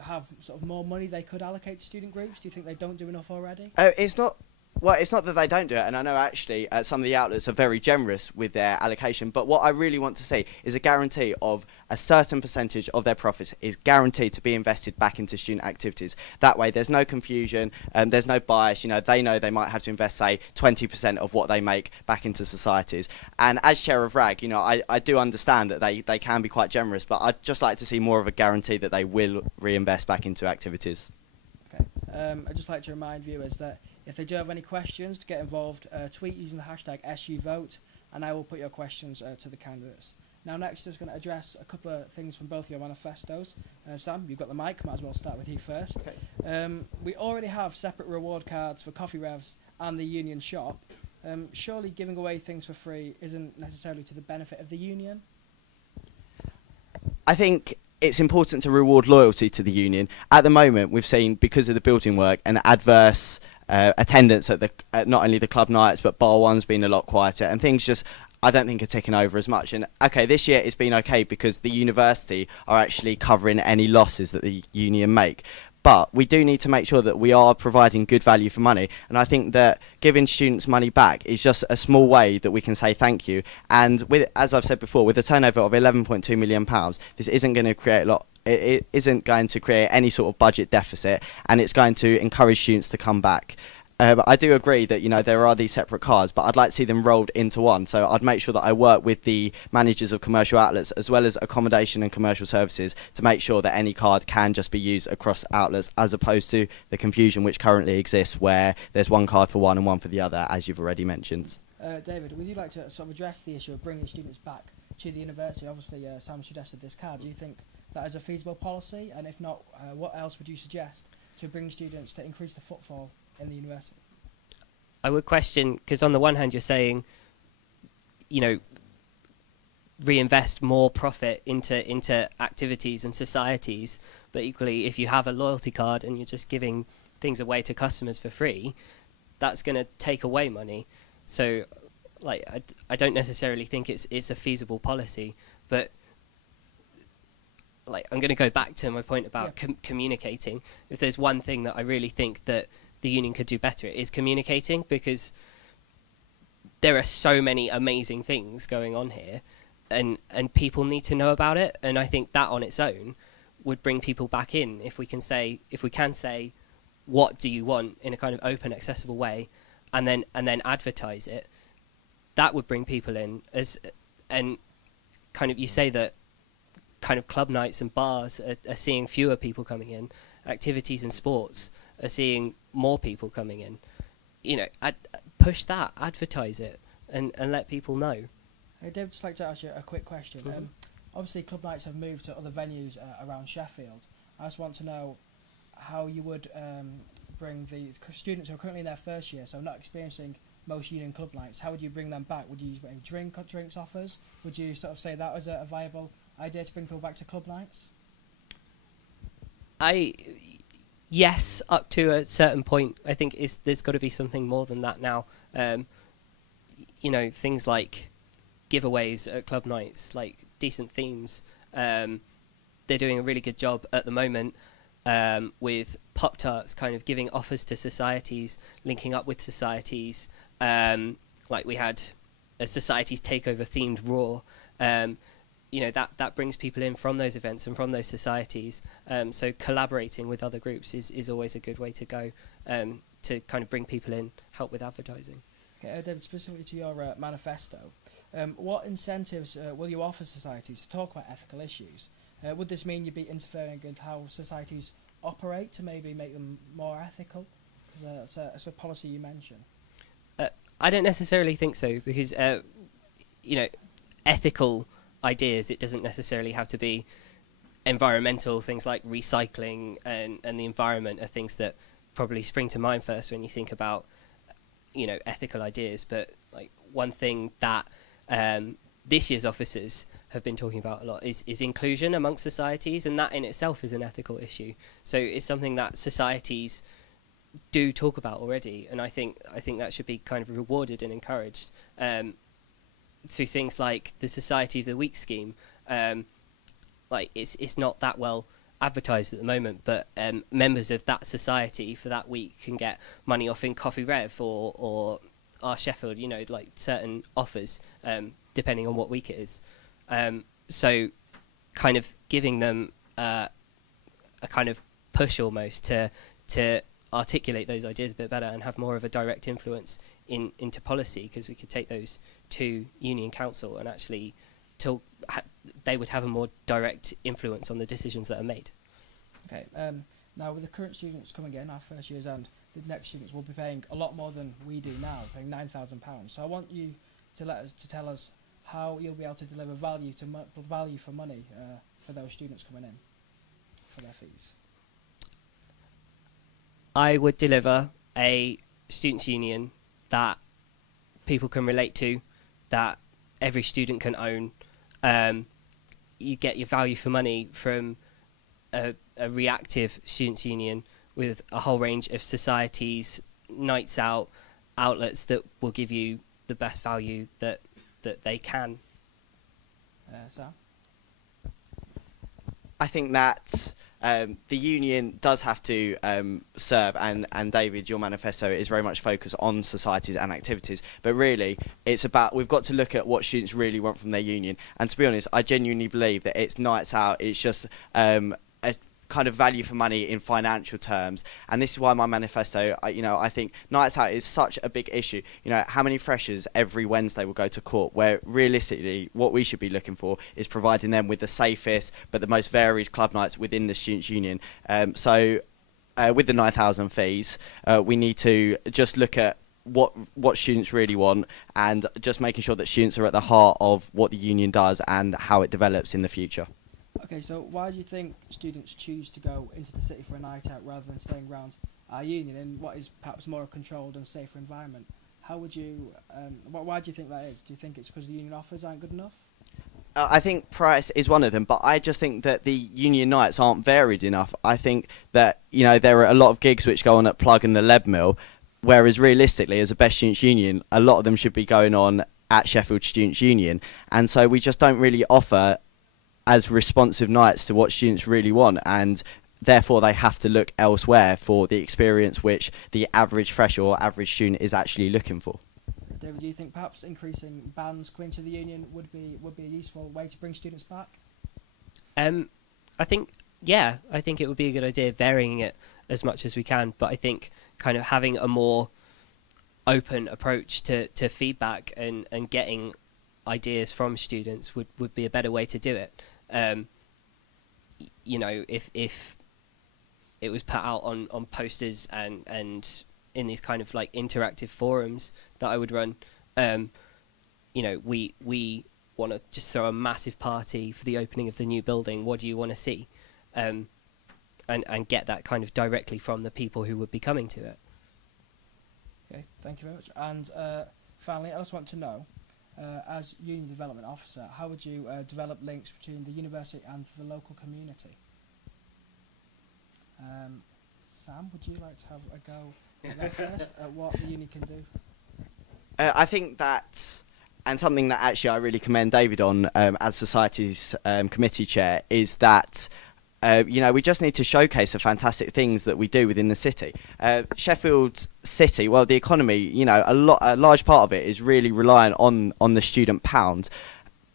have sort of more money they could allocate to student groups? Do you think they don't do enough already? It's not. Well, it's not that they don't do it, and I know actually some of the outlets are very generous with their allocation, but what I really want to see is a guarantee of a certain percentage of their profits is guaranteed to be invested back into student activities. That way there's no confusion, there's no bias. They know they might have to invest, say, 20% of what they make back into societies. And as chair of RAG, I do understand that they can be quite generous, but I'd just like to see more of a guarantee that they will reinvest back into activities. Okay. I'd just like to remind viewers that if they do have any questions, to get involved, tweet using the hashtag SUVote, and I will put your questions to the candidates. Now, next, just going to address a couple of things from both your manifestos. Sam, you've got the mic. Might as well start with you first. Okay. We already have separate reward cards for coffee revs and the union shop. Surely giving away things for free isn't necessarily to the benefit of the union? I think it's important to reward loyalty to the union. At the moment, we've seen, because of the building work, an adverse attendance at not only the club nights, but Bar One's been a lot quieter, and things just, I don't think, are ticking over as much. And okay, this year it's been okay because the university are actually covering any losses that the union make. But we do need to make sure that we are providing good value for money. And I think that giving students money back is just a small way that we can say thank you. And with, as I've said before, with a turnover of £11.2 million, this isn't going to create a lot. It isn't going to create any sort of budget deficit, and it's going to encourage students to come back. But I do agree that there are these separate cards, but I'd like to see them rolled into one. So I'd make sure that I work with the managers of commercial outlets as well as accommodation and commercial services to make sure that any card can just be used across outlets, as opposed to the confusion which currently exists where there's one card for one and one for the other, as you've already mentioned. David, would you like to sort of address the issue of bringing students back to the university? Obviously, Sam suggested this card. Do you think that is a feasible policy? And if not, what else would you suggest to bring students to increase the footfall in the university? I would question, because on the one hand you're saying, reinvest more profit into activities and societies, but equally if you have a loyalty card and you're just giving things away to customers for free, that's going to take away money. So I don't necessarily think it's a feasible policy, but I'm going to go back to my point about communicating. If there's one thing that I really think that the union could do better, it is communicating, because there are so many amazing things going on here, and people need to know about it. And I think that on its own would bring people back in if we can say what do you want in a kind of open, accessible way, and then advertise it. That would bring people in. And kind of, you say that kind of club nights and bars are seeing fewer people coming in. Activities and sports are seeing more people coming in. Push that, advertise it, and let people know. Hey, David, just like to ask you a quick question. Mm-hmm. Obviously, club nights have moved to other venues around Sheffield. I just want to know how you would bring the students who are currently in their first year, so not experiencing most union club nights, how would you bring them back? Would you use drinks offers? Would you sort of say that was a viable idea to bring people back to club nights? Yes, up to a certain point. I think there's got to be something more than that now. Things like giveaways at club nights, like decent themes. They're doing a really good job at the moment with Pop-Tarts, kind of giving offers to societies, linking up with societies. Like we had a Societies Takeover themed Raw. That brings people in from those events and from those societies. So collaborating with other groups is always a good way to go, to kind of bring people in, help with advertising. Okay, David, specifically to your manifesto, what incentives will you offer societies to talk about ethical issues? Would this mean you'd be interfering with how societies operate to maybe make them more ethical? That's a policy you mentioned. I don't necessarily think so, because ethical ideas. It doesn't necessarily have to be environmental. Things like recycling and the environment are things that probably spring to mind first when you think about, you know, ethical ideas. But like one thing that this year's officers have been talking about a lot is inclusion amongst societies, and that in itself is an ethical issue. So it's something that societies do talk about already, and I think that should be kind of rewarded and encouraged through things like the Society of the Week scheme. Like it's not that well advertised at the moment, but members of that society for that week can get money off in Coffee Rev or our Sheffield, you know, like certain offers depending on what week it is. So kind of giving them a kind of push almost to articulate those ideas a bit better and have more of a direct influence into policy, because we could take those to Union Council and actually they would have a more direct influence on the decisions that are made. Okay. Now, with the current students coming in, our first years, and the next students will be paying a lot more than we do now, paying £9,000. So I want you to tell us how you'll be able to deliver value for money for those students coming in for their fees. I would deliver a students' union that people can relate to, that every student can own. You get your value for money from a reactive students' union with a whole range of societies, nights out, outlets that will give you the best value that they can. Sam? I think that the union does have to serve, and David, your manifesto is very much focused on societies and activities, but really it's about, we've got to look at what students really want from their union. And to be honest, I genuinely believe that it's nights out, it's just a kind of value for money in financial terms, and this is why my manifesto, I think nights out is such a big issue. You know, how many freshers every Wednesday will go to court, where realistically what we should be looking for is providing them with the safest but the most varied club nights within the students' union. So with the 9,000 fees, we need to just look at what students really want, and just making sure that students are at the heart of what the union does and how it develops in the future. Okay, so why do you think students choose to go into the city for a night out rather than staying around our union in what is perhaps more a controlled and safer environment? How would you, why do you think that is? Do you think it's because the union offers aren't good enough? I think price is one of them, but I just think that the union nights aren't varied enough. I think that, there are a lot of gigs which go on at Plug and the Lead Mill, whereas realistically, as a Best Students' Union, a lot of them should be going on at Sheffield Students' Union, and so we just don't really offer as responsive nights to what students really want, and therefore they have to look elsewhere for the experience which the average fresh or average student is actually looking for. David, do you think perhaps increasing bands coming to the union would be a useful way to bring students back? I think it would be a good idea, varying it as much as we can, but I think kind of having a more open approach to feedback and getting ideas from students would be a better way to do it. If it was put out on posters and in these kind of like interactive forums that I would run, we want to just throw a massive party for the opening of the new building. What do you want to see? And get that kind of directly from the people who would be coming to it. Okay, thank you very much. And finally, I just want to know, as Union Development Officer, how would you develop links between the university and the local community? Sam, would you like to have a go at that first, at what the union can do? I think that, and something that actually I really commend David on as Society's committee chair, is that we just need to showcase the fantastic things that we do within the city. Sheffield City, well, the economy, a large part of it is really reliant on the student pound.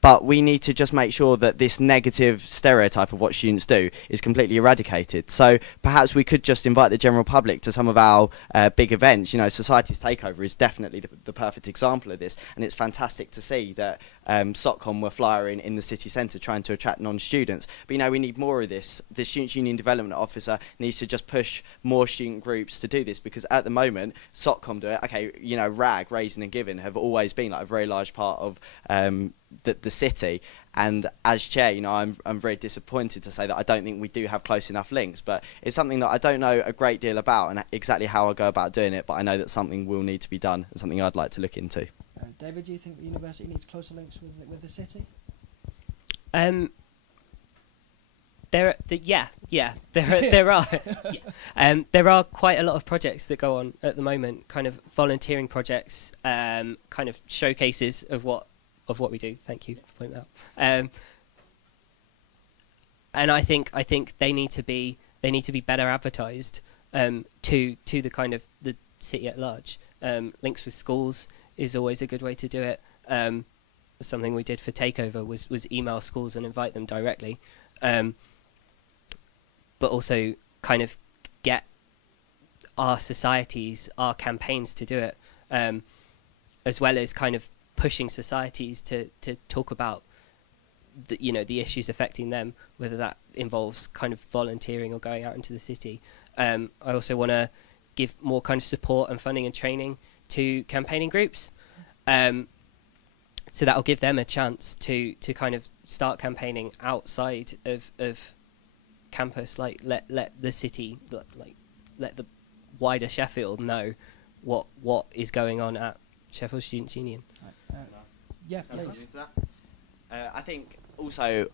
But we need to just make sure that this negative stereotype of what students do is completely eradicated. So perhaps we could just invite the general public to some of our big events. Society's Takeover is definitely the perfect example of this, and it's fantastic to see that SOTCOM were flyering in the city centre trying to attract non-students. But, you know, we need more of this. The Students' Union Development Officer needs to just push more student groups to do this, because at the moment, SOTCOM do it. Okay, you know, RAG, Raising and Giving, have always been like a very large part of the city. And as chair, you know, I'm very disappointed to say that I don't think we do have close enough links. But it's something that I don't know a great deal about and exactly how I go about doing it. But I know that something will need to be done and something I'd like to look into. David, do you think the university needs closer links with the city? There are quite a lot of projects that go on at the moment, kind of volunteering projects, kind of showcases of what we do. Thank you for pointing that out. And I think they need to be better advertised to the kind of the city at large. Links with schools is always a good way to do it. Something we did for Takeover was email schools and invite them directly. But also kind of get our societies, our campaigns to do it, as well as kind of pushing societies to talk about the issues affecting them, whether that involves kind of volunteering or going out into the city. I also want to give more kind of support and funding and training to campaigning groups. So that'll give them a chance to kind of start campaigning outside of campus, like let the city, let the wider Sheffield know what is going on at Sheffield Students' Union. Yeah, please. I think also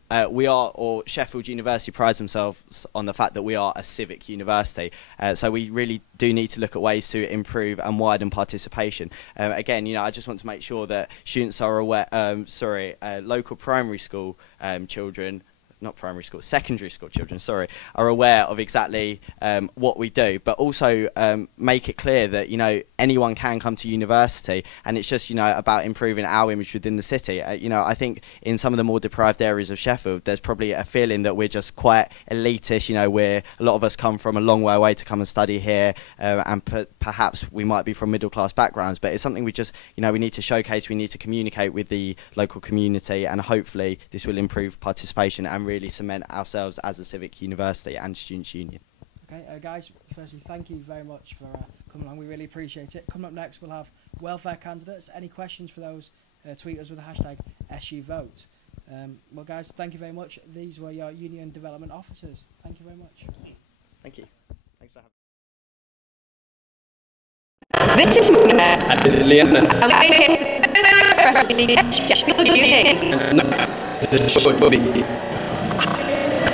Sheffield University prides themselves on the fact that we are a civic university, so we really do need to look at ways to improve and widen participation. Again, you know, I just want to make sure that students are aware, local primary school children, not primary school, secondary school children, are aware of exactly what we do, but also make it clear that, you know, anyone can come to university, and it's just, you know, about improving our image within the city. You know, I think in some of the more deprived areas of Sheffield, there's probably a feeling that we're just quite elitist. You know, a lot of us come from a long way away to come and study here, and perhaps we might be from middle class backgrounds, but it's something we just, you know, we need to showcase, we need to communicate with the local community, and hopefully this will improve participation and really cement ourselves as a civic university and students' union. Okay, guys, firstly, thank you very much for coming along. We really appreciate it. Coming up next, we'll have welfare candidates. Any questions for those, tweet us with the hashtag SUVote. Well, guys, thank you very much. These were your union development officers. Thank you very much. Thank you. Thanks for having me. This is Liana. I'm here for the Sheffield Union.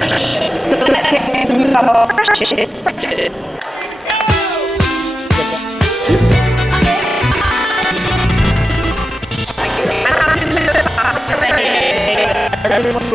Let's move our freshest. Everyone can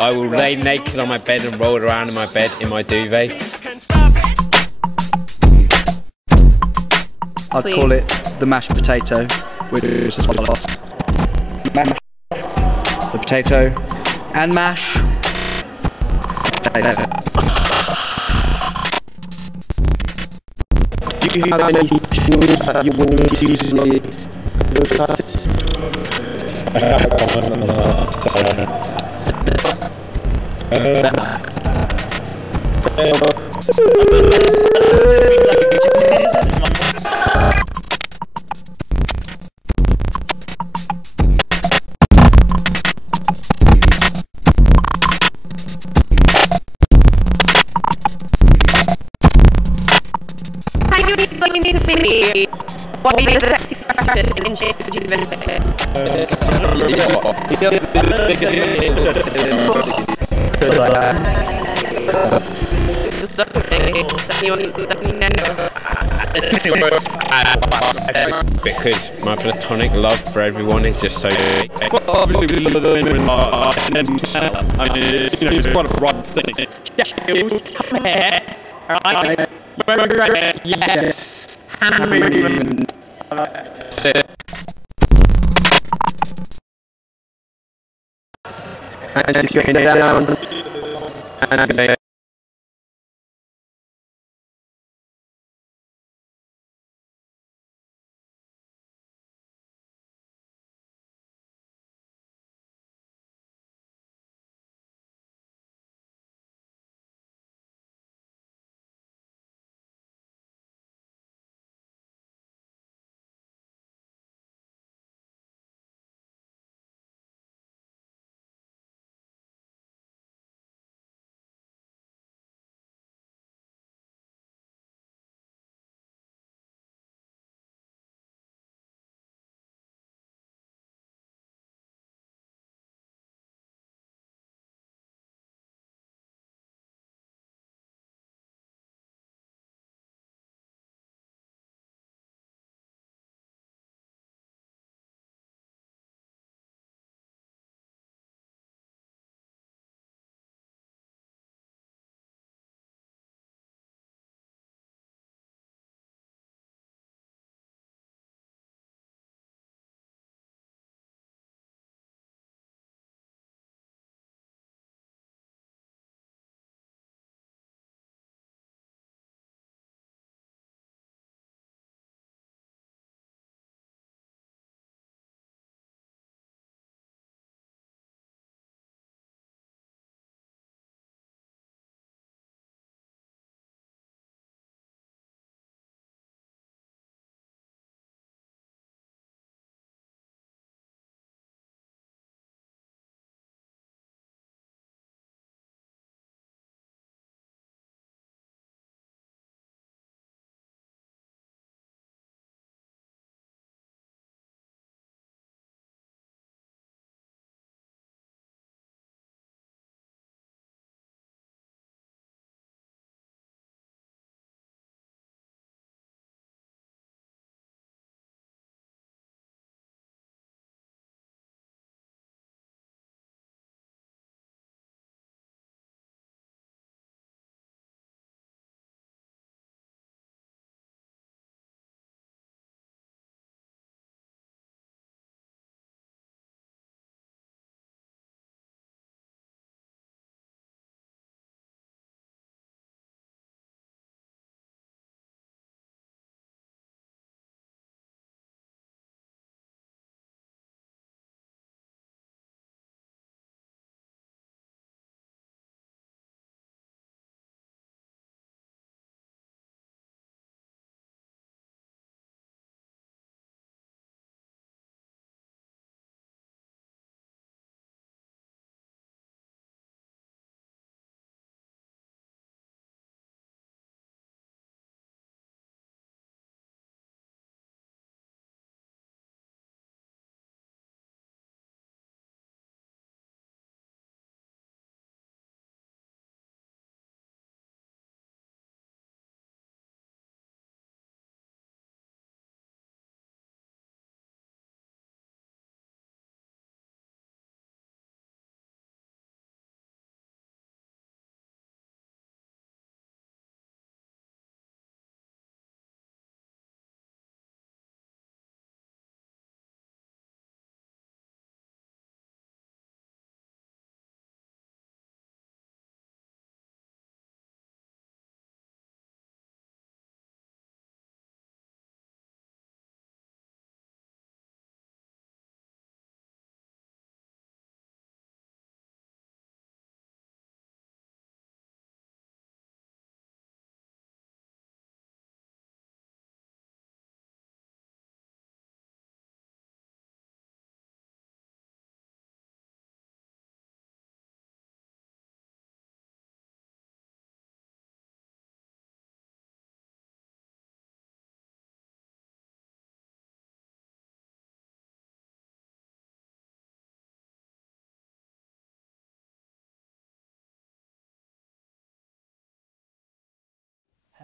I will lay naked on my bed and roll around in my bed in my duvet. I'd call it the mashed potato, which is as follows: mash, the potato, and mash. Potato. Do you have any tools that you want to use in the classes? What is the structures in Sheffield University? Let me know. Because my platonic love for everyone is just so big. I mean, it's quite a right thing. Sheffield, come here. Alright. Yes. And just going down. And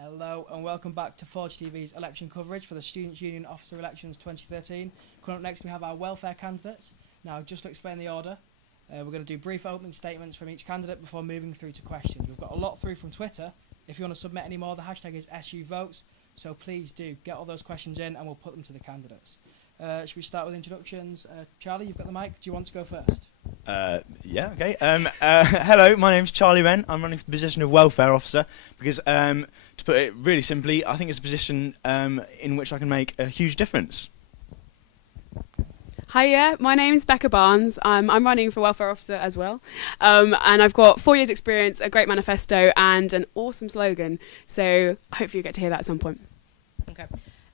Hello and welcome back to Forge TV's election coverage for the Students' Union Officer Elections 2013. Coming up next we have our welfare candidates. Now, just to explain the order, we're going to do brief opening statements from each candidate before moving through to questions. We've got a lot through from Twitter. If you want to submit any more, the hashtag is SUVotes, so please do get all those questions in and we'll put them to the candidates. Should we start with introductions? Charlie, you've got the mic. Do you want to go first? Yeah, okay. Hello, my name's Charlie Wren. I'm running for the position of Welfare Officer because, to put it really simply, I think it's a position in which I can make a huge difference. Hiya, my name's Becca Barnes. I'm running for Welfare Officer as well. And I've got 4 years experience, a great manifesto and an awesome slogan. So hopefully you get to hear that at some point. Okay.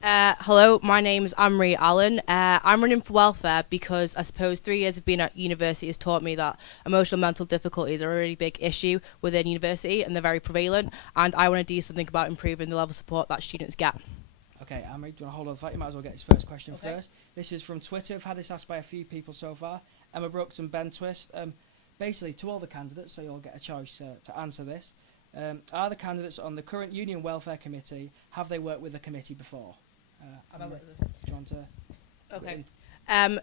Hello, my name's Anne-Marie Allen. I'm running for welfare because I suppose 3 years of being at university has taught me that emotional and mental difficulties are a really big issue within university and they're very prevalent, and I want to do something about improving the level of support that students get. Okay, Anne-Marie, do you want to hold on the fact? You might as well get his first question first. This is from Twitter. I've had this asked by a few people so far. Emma Brooks and Ben Twist. Basically, to all the candidates, so you'll get a choice to answer this. Are the candidates on the current Union Welfare Committee, have they worked with the committee before? Do you want to... Okay.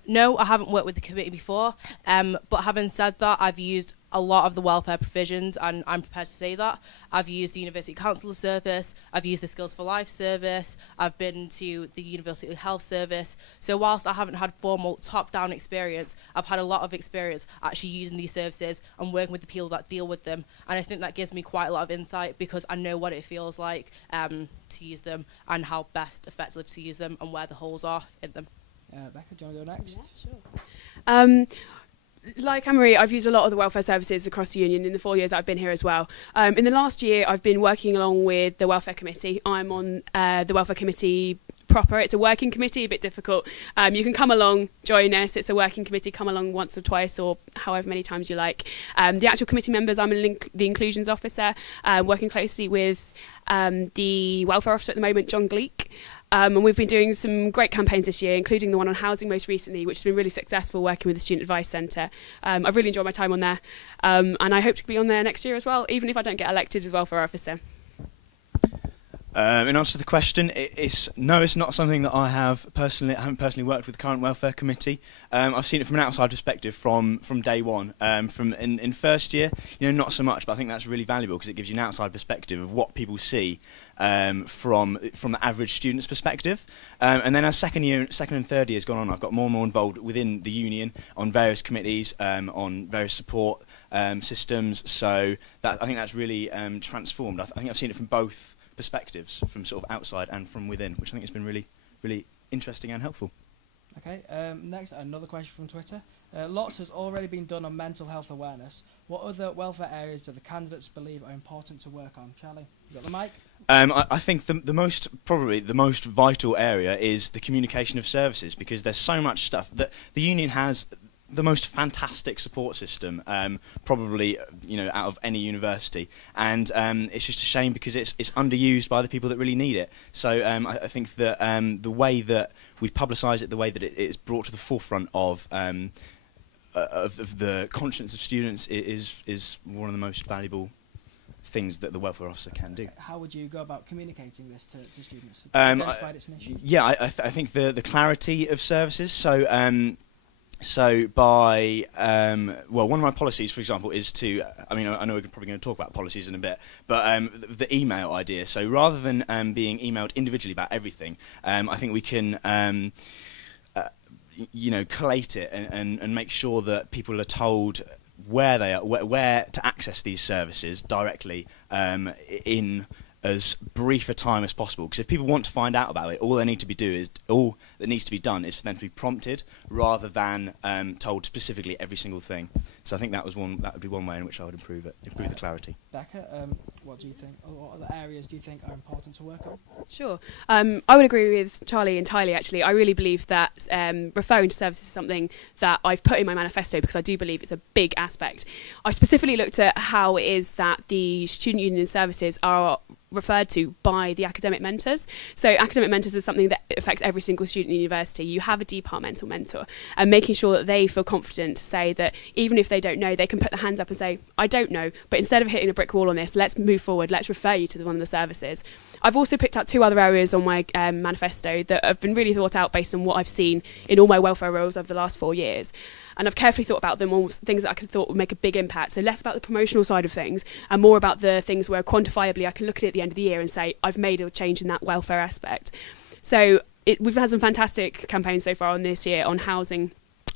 No, I haven't worked with the committee before, but having said that, I've used a lot of the welfare provisions, and I'm prepared to say that. I've used the University Council Service, I've used the Skills for Life Service, I've been to the University Health Service. So whilst I haven't had formal top-down experience, I've had a lot of experience actually using these services and working with the people that deal with them. And I think that gives me quite a lot of insight because I know what it feels like to use them and how best effectively to use them and where the holes are in them. Becca, do you want to go next? Yeah, sure. Like Anne-Marie, I've used a lot of the welfare services across the union in the 4 years I've been here as well. In the last year, I've been working along with the welfare committee. I'm on the welfare committee proper. It's a working committee, a bit difficult. You can come along, join us. It's a working committee. Come along once or twice or however many times you like. The actual committee members, I'm the inclusions officer, working closely with the welfare officer at the moment, John Gleek. And we've been doing some great campaigns this year, including the one on housing most recently, which has been really successful working with the Student Advice Centre. I've really enjoyed my time on there, and I hope to be on there next year as well, even if I don't get elected as welfare officer. In answer to the question, no, it's not something that I haven't personally worked with the current welfare committee. I've seen it from an outside perspective from day one. In first year, not so much, but I think that's really valuable because it gives you an outside perspective of what people see from the average student's perspective. And then as second and third years gone on, I've got more and more involved within the union on various committees, on various support systems. So I think that's really transformed. I think I've seen it from both perspectives, from sort of outside and from within, which I think has been really, really interesting and helpful. Okay, next, another question from Twitter. Lots has already been done on mental health awareness. What other welfare areas do the candidates believe are important to work on? Charlie, you got the mic? I think probably the most vital area is the communication of services, because there's so much stuff that the union has. The most fantastic support system, probably out of any university, and it's just a shame because it's underused by the people that really need it. So I think that the way that we publicise it, the way that it's brought to the forefront of the conscience of students, is one of the most valuable things that the welfare officer can do. How would you go about communicating this to students? Identified it's an issue? Yeah, I think the clarity of services. So by, one of my policies, for example, is to, I know we're probably going to talk about policies in a bit, but the email idea. So rather than being emailed individually about everything, I think we can, collate it and make sure that people are told where they are, where to access these services directly in as brief a time as possible, because if people want to find out about it, all that needs to be done is for them to be prompted rather than told specifically every single thing. So I think that would be one way in which I would improve the clarity. Becca, what do you think? What other areas do you think are important to work on? Sure. I would agree with Charlie entirely, actually. I really believe that referring to services is something that I've put in my manifesto because I do believe it's a big aspect. I specifically looked at how it is that the student union services are referred to by the academic mentors. So academic mentors is something that affects every single student in university. You have a departmental mentor, and making sure that they feel confident to say that even if they don't know, they can put their hands up and say, I don't know, but instead of hitting a brick wall on this, let's move forward, let's refer you to one of the services. I've also picked out 2 other areas on my manifesto that have been really thought out based on what I've seen in all my welfare roles over the last 4 years. And I've carefully thought about them, all things that I could thought would make a big impact. So less about the promotional side of things and more about the things where quantifiably I can look at it at the end of the year and say, I've made a change in that welfare aspect. So we've had some fantastic campaigns so far on this year on housing.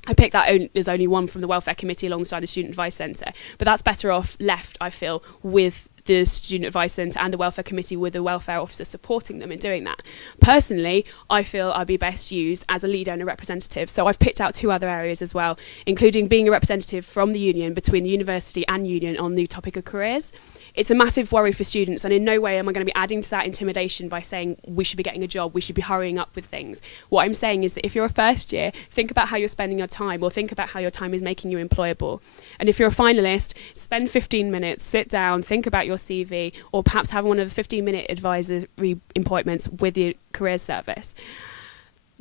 I picked that as only one from the Welfare Committee alongside the Student Advice Centre. But that's better off left, I feel, with the Student Advice Centre and the Welfare Committee with the welfare officer supporting them in doing that. Personally, I feel I'd be best used as a leader and a representative. So I've picked out 2 other areas as well, including being a representative from the union between the university and union on the topic of careers. It's a massive worry for students, and in no way am I going to be adding to that intimidation by saying we should be getting a job, we should be hurrying up with things. What I'm saying is that if you're a first year, think about how you're spending your time, or think about how your time is making you employable. And if you're a finalist, spend 15 minutes, sit down, think about your CV, or perhaps have one of the 15-minute advisory appointments with the careers service.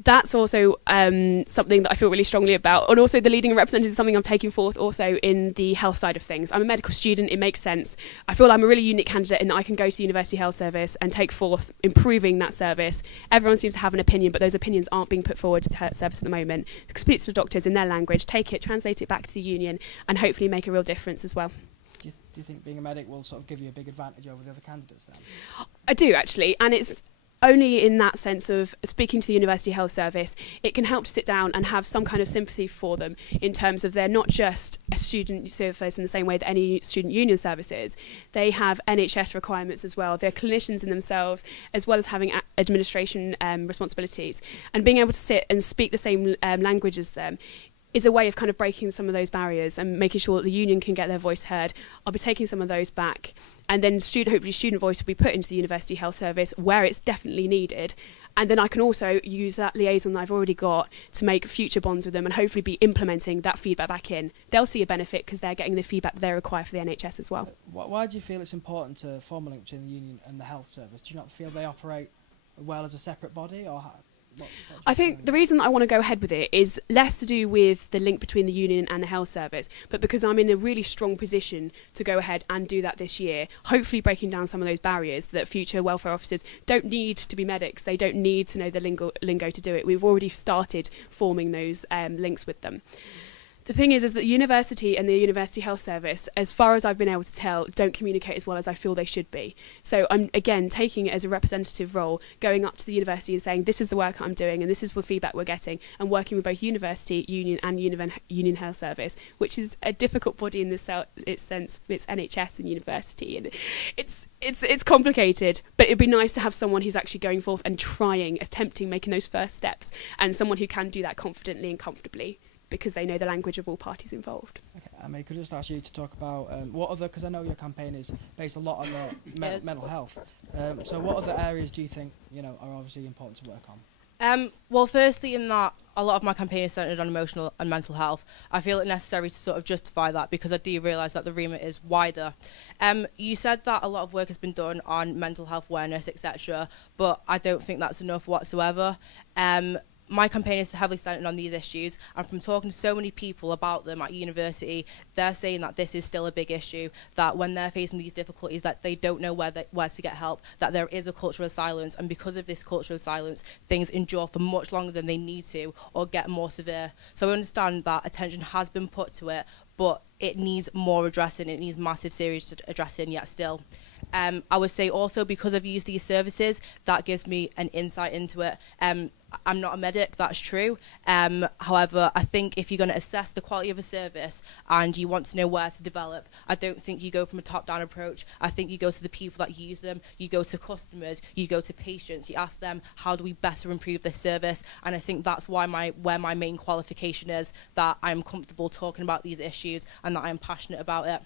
That's also something that I feel really strongly about. And also the leading representative is something I'm taking forth also in the health side of things. I'm a medical student, it makes sense. I feel I'm a really unique candidate in that I can go to the University Health Service and take forth improving that service. Everyone seems to have an opinion, but those opinions aren't being put forward to the health service at the moment. Speak to the doctors in their language, take it, translate it back to the union, and hopefully make a real difference as well. Do you think being a medic will sort of give you a big advantage over the other candidates then? I do, actually, and it's only in that sense of speaking to the University Health Service, it can help to sit down and have some kind of sympathy for them in terms of they're not just a student service in the same way that any student union service is. They have NHS requirements as well. They're clinicians in themselves, as well as having administration responsibilities. And being able to sit and speak the same language as them is a way of kind of breaking some of those barriers and making sure that the union can get their voice heard. I'll be taking some of those back, and then hopefully student voice will be put into the University Health Service where it's definitely needed. And then I can also use that liaison that I've already got to make future bonds with them and hopefully be implementing that feedback back in. They'll see a benefit because they're getting the feedback that they require for the NHS as well. Why do you feel it's important to form a link between the union and the health service? Do you not feel they operate well as a separate body, or how? I think the reason I want to go ahead with it is less to do with the link between the union and the health service, but because I'm in a really strong position to go ahead and do that this year, hopefully breaking down some of those barriers that future welfare officers don't need to be medics, they don't need to know the lingo to do it. We've already started forming those links with them. The thing is that the university and the University Health Service, as far as I've been able to tell, don't communicate as well as I feel they should be. So I'm, again, taking it as a representative role, going up to the university and saying, this is the work I'm doing and this is the feedback we're getting, and working with both university, union and union health service, which is a difficult body in this sense. It's NHS and university, and it's complicated, but it'd be nice to have someone who's actually going forth and attempting, making those first steps, and someone who can do that confidently and comfortably, because they know the language of all parties involved. Okay, I could just ask you to talk about what other, because I know your campaign is based a lot on mental health. So what other areas do you think are obviously important to work on? Well, firstly, in that a lot of my campaign is centred on emotional and mental health. I feel it necessary to sort of justify that because I do realise that the remit is wider. You said that a lot of work has been done on mental health awareness, etc., but I don't think that's enough whatsoever. My campaign is heavily centred on these issues, and from talking to so many people about them at university, they're saying that this is still a big issue, that when they're facing these difficulties, that they don't know where to get help, that there is a culture of silence, and because of this culture of silence, things endure for much longer than they need to or get more severe. So I understand that attention has been put to it, but it needs more addressing, it needs massive serious addressing yet still. I would say also because I've used these services, that gives me an insight into it. I'm not a medic, that's true. However, I think if you're going to assess the quality of a service and you want to know where to develop, I don't think you go from a top-down approach. I think you go to the people that use them, you go to customers, you go to patients, you ask them, how do we better improve this service? And I think that's where my main qualification is, that I'm comfortable talking about these issues and that I'm passionate about it.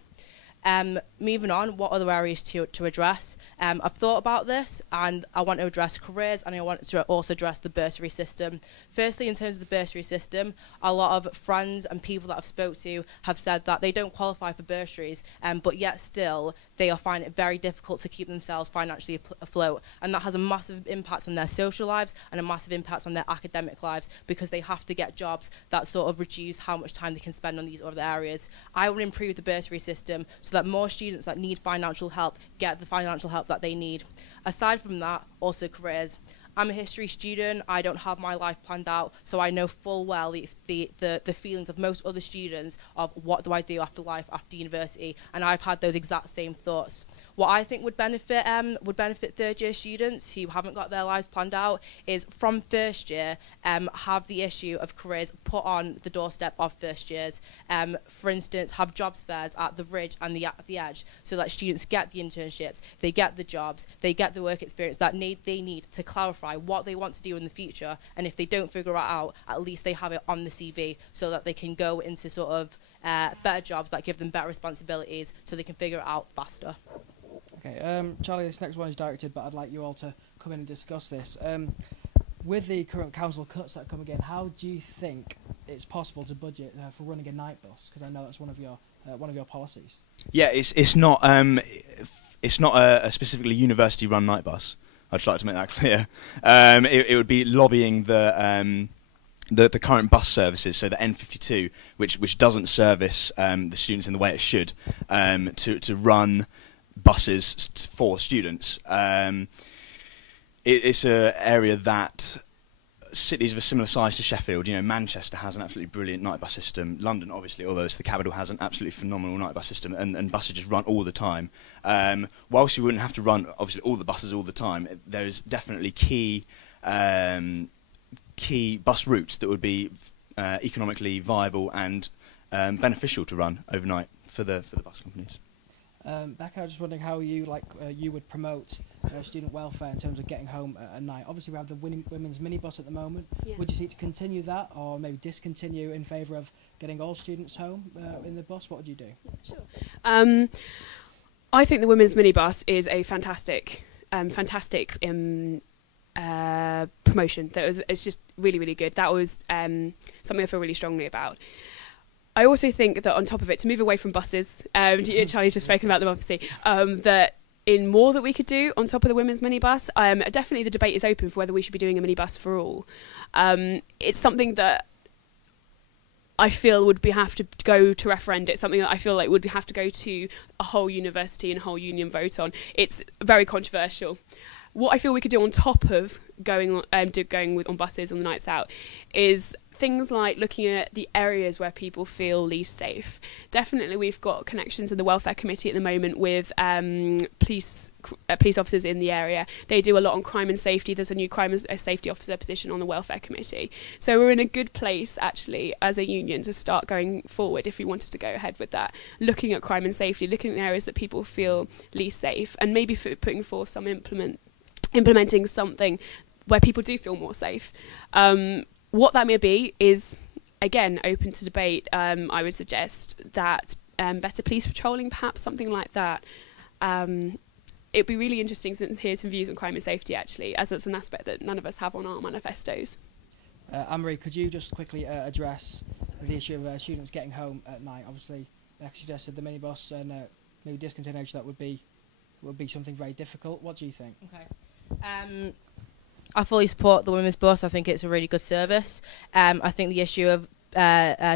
Moving on, what other areas to address? I've thought about this, and I want to address careers, and I want to also address the bursary system. Firstly, in terms of the bursary system, a lot of friends and people that I've spoke to have said that they don't qualify for bursaries, but yet still they are finding it very difficult to keep themselves financially afloat, and that has a massive impact on their social lives and a massive impact on their academic lives, because they have to get jobs that sort of reduce how much time they can spend on these other areas. I want to improve the bursary system so that more students that need financial help get the financial help that they need. Aside from that, also careers. I'm a history student. I don't have my life planned out, so I know full well the feelings of most other students of what do I do after life, after university, and I've had those exact same thoughts. What I think would benefit third year students who haven't got their lives planned out is from first year have the issue of careers put on the doorstep of first years. For instance, have jobs fairs at the Ridge and the Edge, so that students get the internships, they get the jobs, they get the work experience that they need to clarify what they want to do in the future, and if they don't figure it out, at least they have it on the CV so that they can go into sort of better jobs that give them better responsibilities so they can figure it out faster. Okay, Charlie, this next one is directed, but I'd like you all to come in and discuss this. With the current council cuts that come again, how do you think it's possible to budget for running a night bus? Because I know that's one of your policies. Yeah, it's not a specifically university-run night bus. I'd just like to make that clear. It would be lobbying the current bus services, so the N52, which doesn't service the students in the way it should, to run buses for students. It's an area that cities of a similar size to Sheffield, Manchester has an absolutely brilliant night bus system. London, obviously, although it's the capital, has an absolutely phenomenal night bus system, and buses just run all the time. Whilst you wouldn't have to run, obviously, all the buses all the time, there is definitely key bus routes that would be economically viable and beneficial to run overnight for the bus companies. Becca, I was just wondering how you would promote student welfare in terms of getting home at night. Obviously, we have the women's minibus at the moment. Yeah. Would you seek to continue that, or maybe discontinue in favour of getting all students home in the bus? What would you do? Yeah, sure. I think the women's minibus is a fantastic promotion. It's just really, really good. That was something I feel really strongly about. I also think that on top of it, to move away from buses, Charlie's just spoken about them obviously, that in more that we could do on top of the women's minibus, definitely the debate is open for whether we should be doing a minibus for all. It's something that I feel would have to go to referendum. It's something that I feel like would have to go to a whole university and whole union vote on. It's very controversial. What I feel we could do on top of going on buses on the nights out is things like looking at the areas where people feel least safe. Definitely, we've got connections in the welfare committee at the moment with police officers in the area. They do a lot on crime and safety. There's a new crime and safety officer position on the welfare committee. So we're in a good place, actually, as a union to start going forward if we wanted to go ahead with that. Looking at crime and safety, looking at the areas that people feel least safe, and maybe putting forth some implementing something where people do feel more safe. What that may be is, again, open to debate. I would suggest that better police patrolling, perhaps something like that. It'd be really interesting to hear some views on crime and safety, actually, as it's an aspect that none of us have on our manifestos. Anne-Marie, could you just quickly address the issue of students getting home at night? Obviously, Becca suggested the minibus and maybe discontinuation. That would be something very difficult. What do you think? Okay. I fully support the women's bus. I think it's a really good service. I think the issue of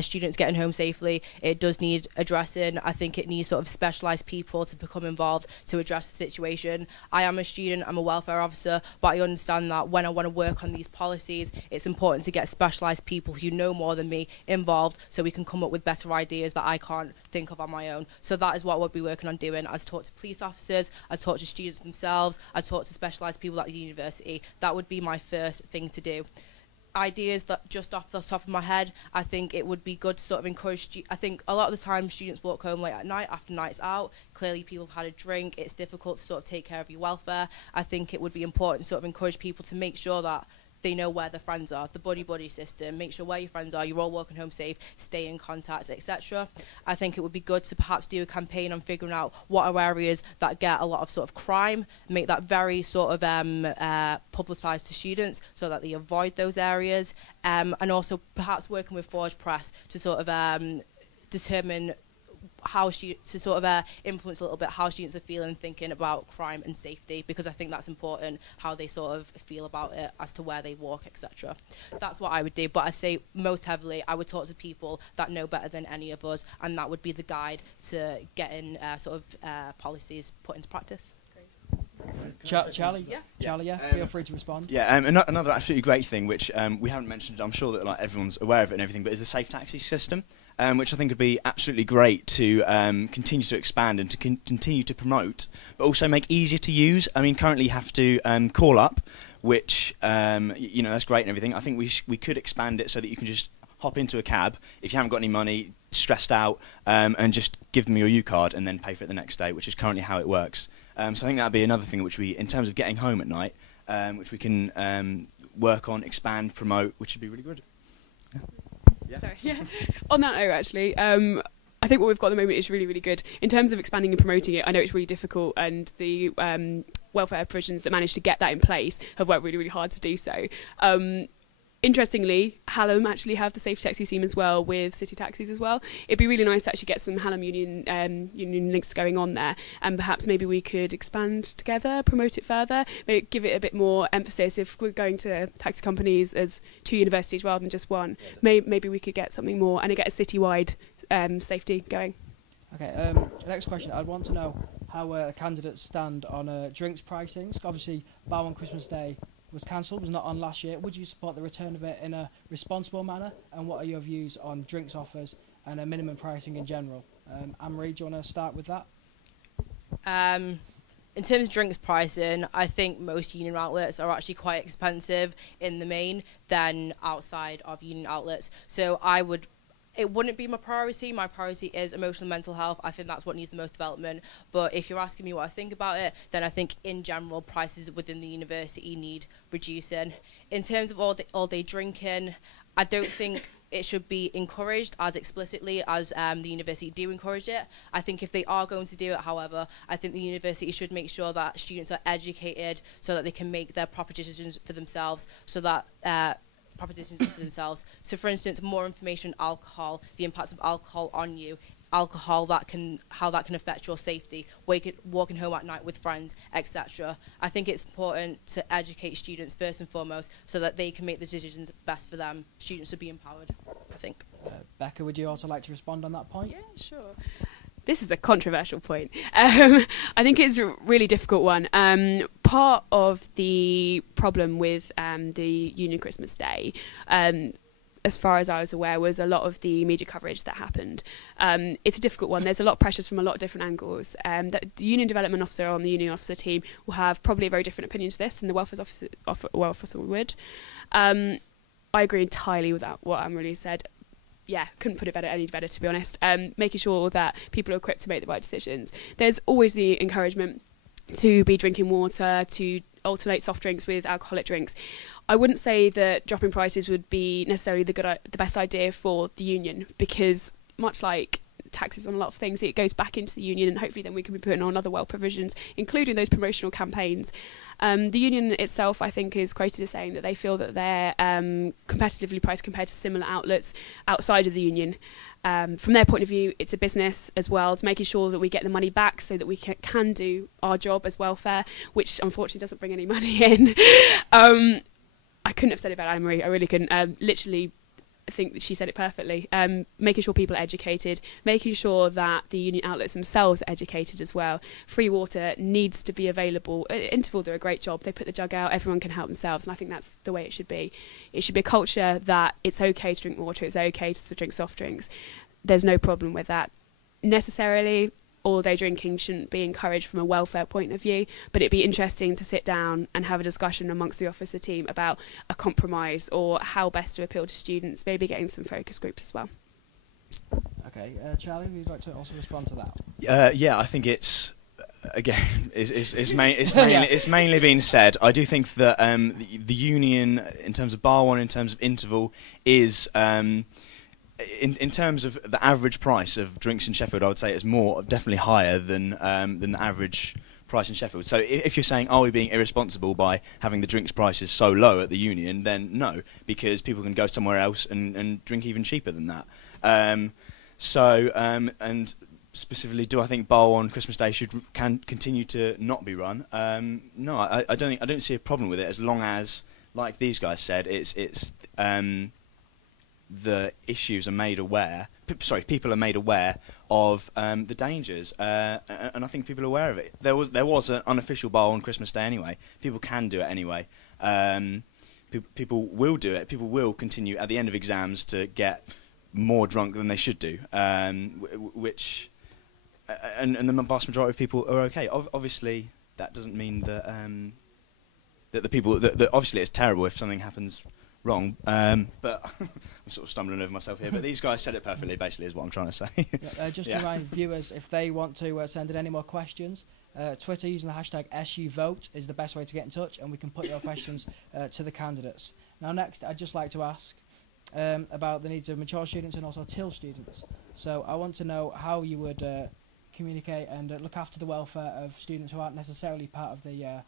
students getting home safely, it does need addressing. I think it needs sort of specialised people to become involved to address the situation. I am a student, I'm a welfare officer, but I understand that when I want to work on these policies, it's important to get specialised people who know more than me involved so we can come up with better ideas that I can't think of on my own. So that is what we'll be working on doing. I've talked to police officers, I've talked to students themselves, I've talked to specialised people at the university. That would be my first thing to do. Ideas that just off the top of my head, I think it would be good to sort of encourage. I think a lot of the time students walk home late at night after nights out. Clearly people have had a drink. It's difficult to sort of take care of your welfare. I think it would be important to sort of encourage people to make sure that they know where their friends are. The buddy system, make sure where your friends are, you're all walking home safe, stay in contact, etc. I think it would be good to perhaps do a campaign on figuring out what are areas that get a lot of sort of crime, make that very sort of publicised to students so that they avoid those areas, and also perhaps working with Forge Press to sort of determine how to sort of influence a little bit how students are feeling and thinking about crime and safety, because I think that's important, how they sort of feel about it as to where they walk, etc. That's what I would do, but I say most heavily I would talk to people that know better than any of us, and that would be the guide to getting sort of policies put into practice. Charlie, feel free to respond. Yeah, another absolutely great thing, which we haven't mentioned, I'm sure that like everyone's aware of it and everything, but is the safe taxi system. Which I think would be absolutely great to continue to expand and to continue to promote, but also make easier to use. I mean, currently you have to call up, which that's great and everything. I think we could expand it so that you can just hop into a cab if you haven't got any money, stressed out, and just give them your U card and then pay for it the next day, which is currently how it works. So I think that would be another thing which we, in terms of getting home at night, which we can work on, expand, promote, which would be really good. Yeah. Sorry. Yeah. On that note, actually, I think what we've got at the moment is really, really good. In terms of expanding and promoting it, I know it's really difficult, and the welfare provisions that managed to get that in place have worked really, really hard to do so. Interestingly, Hallam actually have the safe taxi scheme as well with city taxis as well. It'd be really nice to actually get some Hallam union links going on there, and perhaps maybe we could expand together, promote it further, maybe give it a bit more emphasis. If we're going to taxi companies as 2 universities rather than just one, maybe we could get something more and get a citywide safety going. Okay, next question. I'd want to know how candidates stand on drinks pricings. Obviously, Bow on Christmas Day was cancelled, was not on last year. Would you support the return of it in a responsible manner? And what are your views on drinks offers and minimum pricing in general? Anne-Marie, do you want to start with that? In terms of drinks pricing, I think most union outlets are actually quite expensive in the main than outside of union outlets. So it wouldn't be my priority. My priority is emotional and mental health. I think that's what needs the most development. But if you're asking me what I think about it, then I think in general prices within the university need reducing. In terms of all-day drinking, I don't think it should be encouraged as explicitly as the university do encourage it. I think if they are going to do it, however, I think the university should make sure that students are educated so that they can make their proper decisions for themselves, so that So, for instance, more information on alcohol, the impacts of alcohol on you, how that can affect your safety, walking home at night with friends, etc. I think it's important to educate students first and foremost so that they can make the decisions best for them. Students should be empowered, I think. Becca, would you also like to respond on that point? Yeah, sure. This is a controversial point. I think it's a really difficult one. Part of the problem with the Union Christmas Day, as far as I was aware, was a lot of the media coverage that happened. It's a difficult one. There's a lot of pressures from a lot of different angles. The Union Development Officer on the Union Officer team will have probably a very different opinion to this than the Welfare Officer would. I agree entirely with what Anne-Marie said. Yeah, couldn't put it any better, to be honest. Making sure that people are equipped to make the right decisions. There's always the encouragement to be drinking water, to alternate soft drinks with alcoholic drinks. I wouldn't say that dropping prices would be necessarily the best idea for the union, because much like taxes on a lot of things, it goes back into the union, and hopefully then we can be putting on other provisions, including those promotional campaigns. The union itself, I think, is quoted as saying that they feel that they're competitively priced compared to similar outlets outside of the union. From their point of view, it's a business as well, to making sure that we get the money back so that we can do our job as welfare, which unfortunately doesn't bring any money in. I couldn't have said it better, Anne-Marie. I really couldn't. Literally, I think that she said it perfectly. Making sure people are educated, making sure that the union outlets themselves are educated as well. Free water needs to be available. Interval do a great job. They put the jug out, everyone can help themselves, and I think that's the way it should be. It should be a culture that it's okay to drink water, it's okay to drink soft drinks. There's no problem with that necessarily. All-day drinking shouldn't be encouraged from a welfare point of view, but it'd be interesting to sit down and have a discussion amongst the officer team about a compromise or how best to appeal to students, maybe getting some focus groups as well. Okay, Charlie, would you like to also respond to that? Yeah, I think it's again, it's mainly been said. I do think that the union, in terms of bar one, in terms of interval, is in terms of the average price of drinks in Sheffield, I would say it's definitely higher than the average price in Sheffield. So if you're saying, are we being irresponsible by having the drinks prices so low at the union, then no, because people can go somewhere else and drink even cheaper than that. And specifically, do I think Bar on Christmas Day can continue to not be run? No, I don't see a problem with it, as long as, like these guys said, it's the issues are made aware. People are made aware of the dangers, and I think people are aware of it. There was an unofficial bar on Christmas Day anyway. People can do it anyway. People will do it. People will continue at the end of exams to get more drunk than they should do, which and the vast majority of people are okay. Obviously, that doesn't mean that that the people that obviously it's terrible if something happens wrong, but I'm sort of stumbling over myself here. But these guys said it perfectly, basically, is what I'm trying to say. Just to remind viewers, if they want to send in any more questions, Twitter using the hashtag SUVote is the best way to get in touch, and we can put your questions to the candidates. Now, next, I'd just like to ask about the needs of mature students and also TIL students. So I want to know how you would communicate and look after the welfare of students who aren't necessarily part of the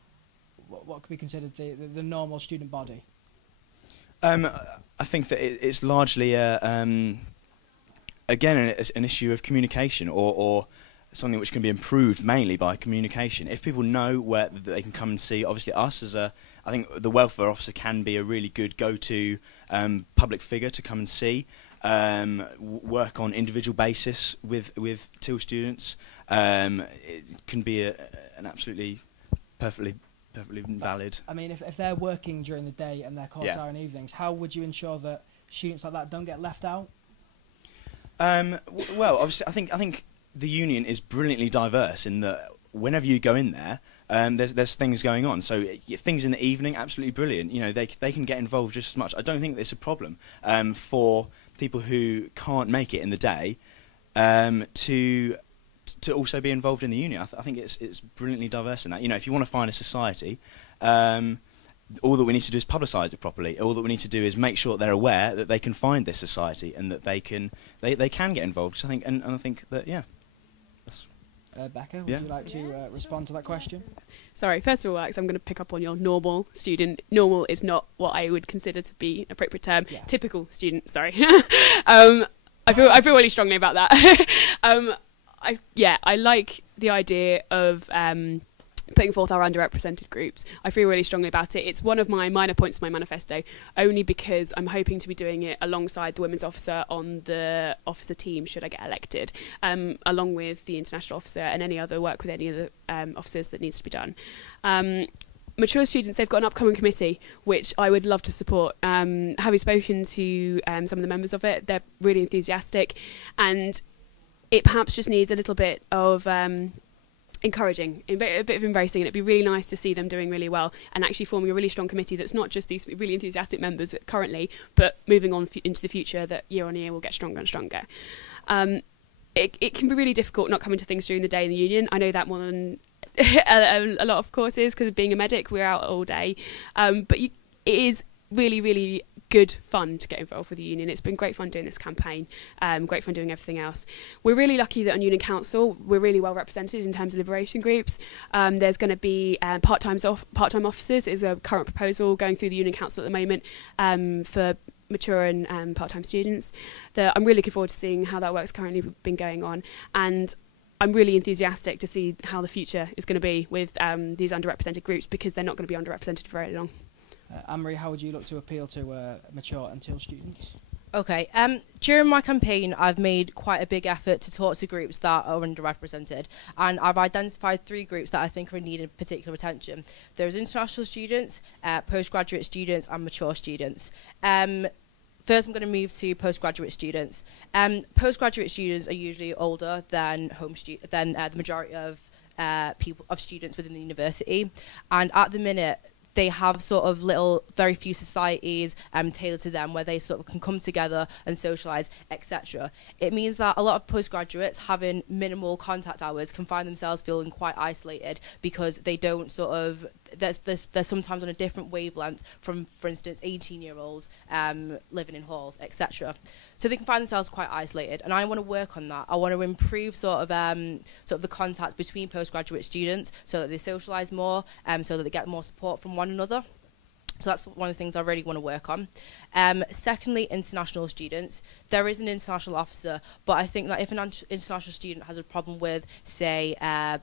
what could be considered the normal student body. I think that it's largely again an issue of communication, or something which can be improved mainly by communication. If people know where they can come and see, obviously us I think the welfare officer can be a really good go-to public figure to come and see, work on individual basis with TIL students. It can be an absolutely perfectly valid. I mean, if they're working during the day and their courses are in evenings, how would you ensure that students like that don't get left out? Well, obviously, I think the union is brilliantly diverse in that whenever you go in there, there's things going on. So things in the evening, absolutely brilliant. You know, they can get involved just as much. I don't think there's a problem for people who can't make it in the day to also be involved in the union. I think it's brilliantly diverse in that. You know, if you want to find a society, all that we need to do is publicise it properly. All that we need to do is make sure that they're aware that they can find this society and that they can get involved. So I think that Becca, would you like to respond to that question? Sorry, first of all, Alex, I'm going to pick up on your normal student. Normal is not what I would consider to be an appropriate term. Yeah. Typical student, sorry. I feel really strongly about that. I like the idea of putting forth our underrepresented groups. I feel really strongly about it. It's one of my minor points of my manifesto, only because I'm hoping to be doing it alongside the women's officer on the officer team should I get elected, along with the international officer and any other work with any of the officers that needs to be done. Mature students, they've got an upcoming committee which I would love to support. Having spoken to some of the members of it, they're really enthusiastic, and it perhaps just needs a little bit of encouraging, a bit of embracing, and it'd be really nice to see them doing really well and actually forming a really strong committee that's not just these really enthusiastic members currently, but moving on into the future, that year on year will get stronger and stronger. It can be really difficult not coming to things during the day in the union. I know that more than a lot of courses, because of being a medic, we're out all day. But it is really, really good fun to get involved with the union. It's been great fun doing this campaign, great fun doing everything else. We're really lucky that on Union Council we're really well represented in terms of liberation groups. There's going to be part-time officers is a current proposal going through the Union Council at the moment for mature and part-time students. I'm really looking forward to seeing how that work's currently been going on, and I'm really enthusiastic to see how the future is going to be with these underrepresented groups, because they're not going to be underrepresented for very long. Anne-Marie, how would you look to appeal to mature and TIL students? Okay. During my campaign, I've made quite a big effort to talk to groups that are underrepresented, and I've identified 3 groups that I think are in need of particular attention. There's international students, postgraduate students, and mature students. First, I'm going to move to postgraduate students. Postgraduate students are usually older than the majority of students within the university, and at the minute, they have sort of very few societies tailored to them where they sort of can come together and socialise, etc. It means that a lot of postgraduates having minimal contact hours can find themselves feeling quite isolated because they don't sort of, they're sometimes on a different wavelength from, for instance, 18-year-olds living in halls, etc. So they can find themselves quite isolated, and I want to work on that. I want to improve sort of the contact between postgraduate students so that they socialise more, so that they get more support from one another. So that's one of the things I really want to work on. Secondly, international students. There is an international officer, but I think that if an international student has a problem with, say,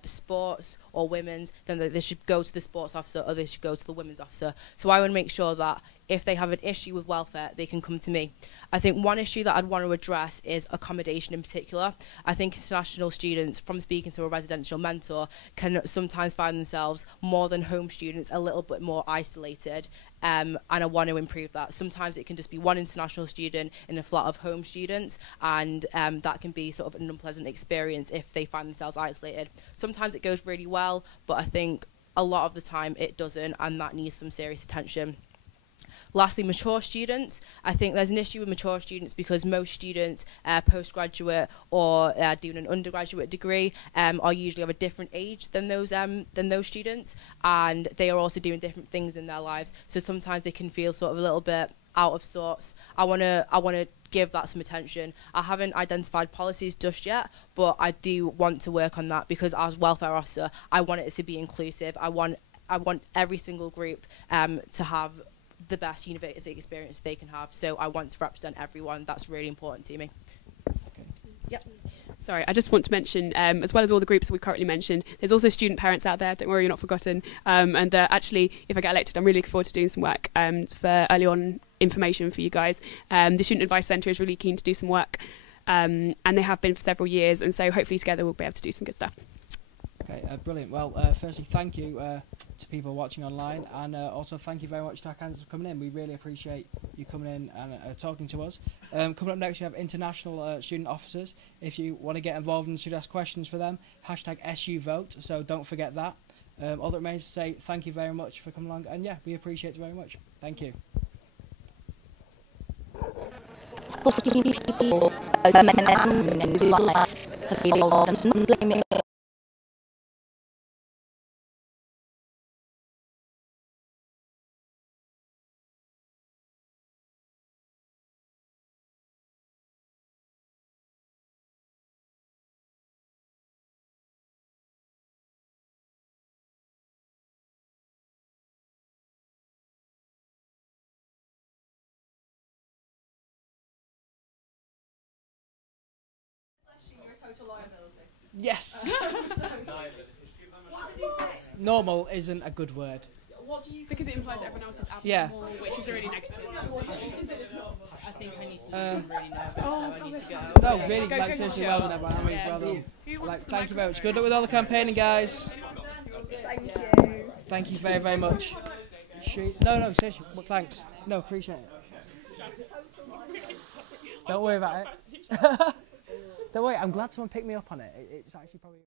sports or women's, then they should go to the sports officer or they should go to the women's officer. So I want to make sure that if they have an issue with welfare, they can come to me. I think one issue that I'd want to address is accommodation in particular. I think international students, from speaking to a residential mentor, can sometimes find themselves, more than home students, a little bit more isolated. And I want to improve that. Sometimes it can just be one international student in a flat of home students, and that can be sort of an unpleasant experience if they find themselves isolated. Sometimes it goes really well, but I think a lot of the time it doesn't, and that needs some serious attention. Lastly, mature students. I think there's an issue with mature students because most students, postgraduate or doing an undergraduate degree, are usually of a different age than those students, and they are also doing different things in their lives. So sometimes they can feel sort of a little bit out of sorts. I want to give that some attention. I haven't identified policies just yet, but I do want to work on that because as welfare officer, I want it to be inclusive. I want every single group to have the best university experience they can have. So I want to represent everyone. That's really important to me. Okay. Yep. Sorry, I just want to mention, as well as all the groups we've currently mentioned, there's also student parents out there. Don't worry, you're not forgotten. And actually, if I get elected, I'm really looking forward to doing some work for early on information for you guys. The Student Advice Centre is really keen to do some work, and they have been for several years. And so hopefully together we'll be able to do some good stuff. Okay, brilliant. Well, firstly, thank you to people watching online, and also thank you very much to our candidates for coming in. We really appreciate you coming in and talking to us. Coming up next, we have international student officers. If you want to get involved and should ask questions for them, #SUVote, so don't forget that. All that remains to say thank you very much for coming along, and yeah, we appreciate it very much. Thank you. Yes. Normal isn't a good word. What do you? Because it implies that everyone else is abnormal, Yeah. which is really negative. I think I need to I'm really nervous, so I need to go. No, really, like seriously, well done, everyone. I mean, well done. Like, thank you very much. Good luck with all the campaigning, guys. Thank you. Thank you very, very much. No, seriously. Well, thanks. No, appreciate it. Don't worry about it. Don't worry. I'm glad someone picked me up on it. It's actually probably.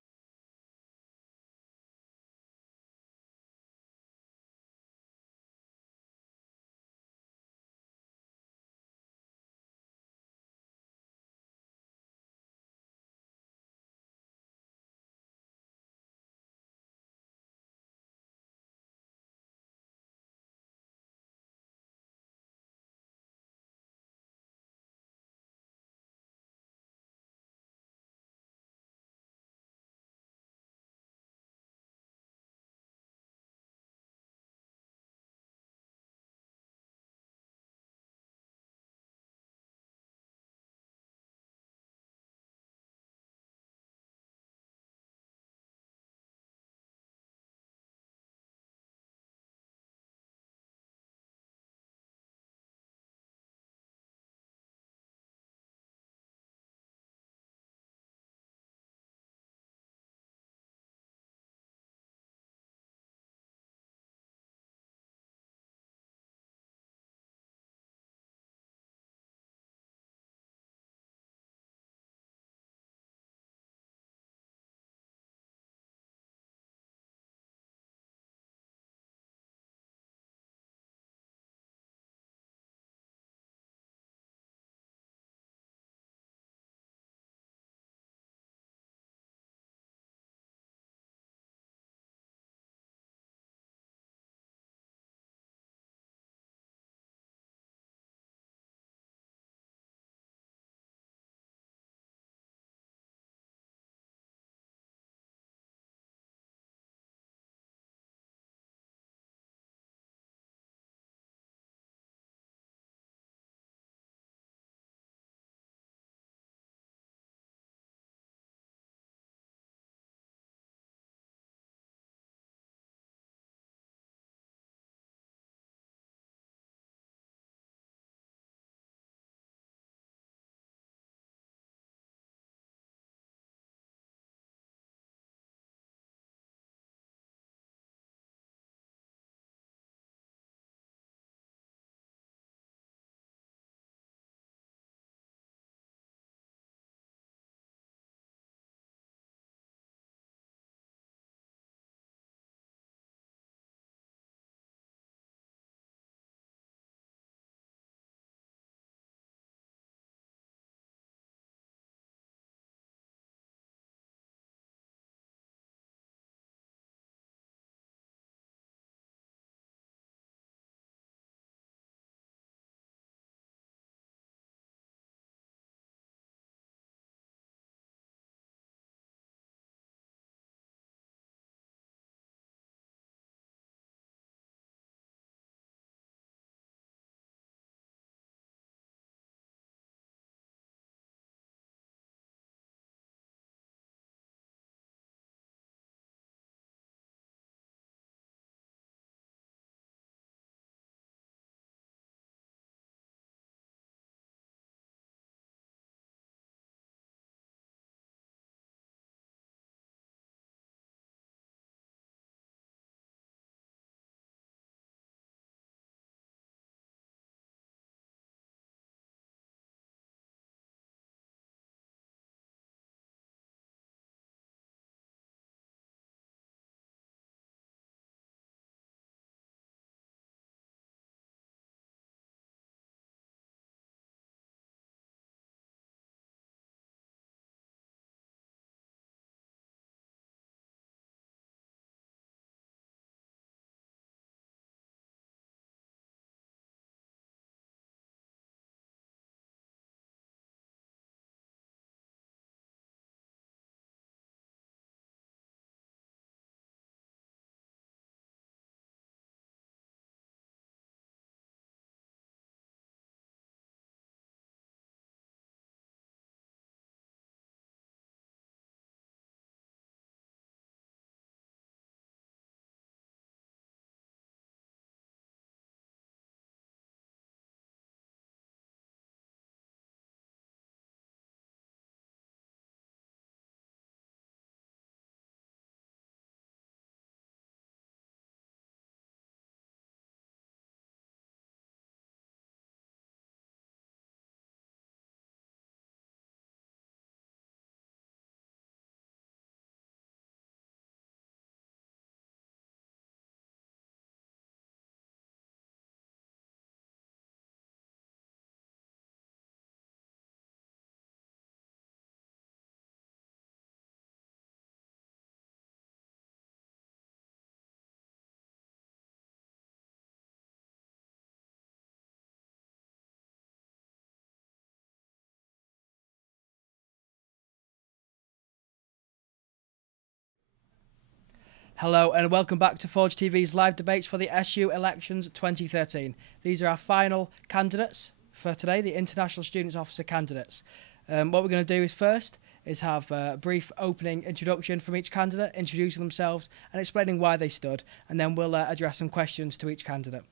Hello and welcome back to Forge TV's live debates for the SU elections 2013. These are our final candidates for today, the International Students Officer candidates. What we're going to do is first have a brief opening introduction from each candidate, introducing themselves and explaining why they stood, and then we'll address some questions to each candidate.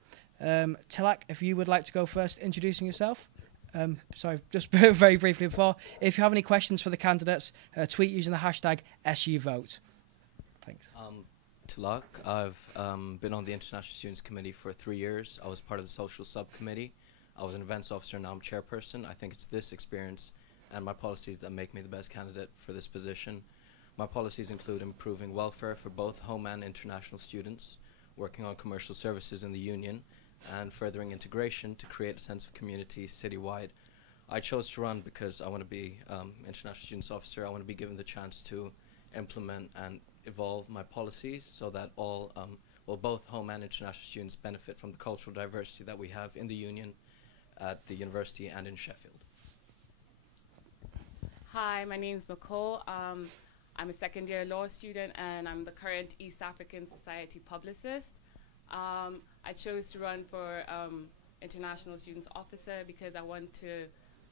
Tilak, if you would like to go first, introducing yourself. Sorry, just very briefly before, if you have any questions for the candidates, tweet using the hashtag SUVote. Thanks. Tilak, I've been on the International Students Committee for 3 years. I was part of the social subcommittee. I was an events officer, now I'm chairperson. I think it's this experience and my policies that make me the best candidate for this position. My policies include improving welfare for both home and international students, working on commercial services in the union, and furthering integration to create a sense of community citywide. I chose to run because I want to be International Students Officer. I want to be given the chance to implement and evolve my policies so that all, both home and international students benefit from the cultural diversity that we have in the union, at the university and in Sheffield. Hi, my name is Nicole. I'm a second-year law student and I'm the current East African Society publicist. I chose to run for International Students Officer because I want to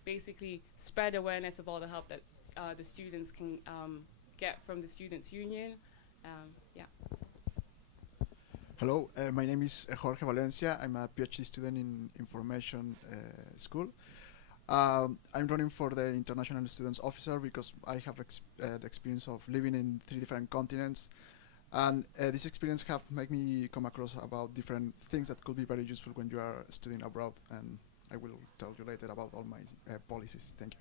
basically spread awareness of all the help that the students can get from the Students' Union. Yeah. Hello, my name is Jorge Valencia. I'm a PhD student in information school. I'm running for the International Students Officer because I have the experience of living in 3 different continents. And this experience have made me come across about different things that could be very useful when you are studying abroad, and I will tell you later about all my policies. Thank you.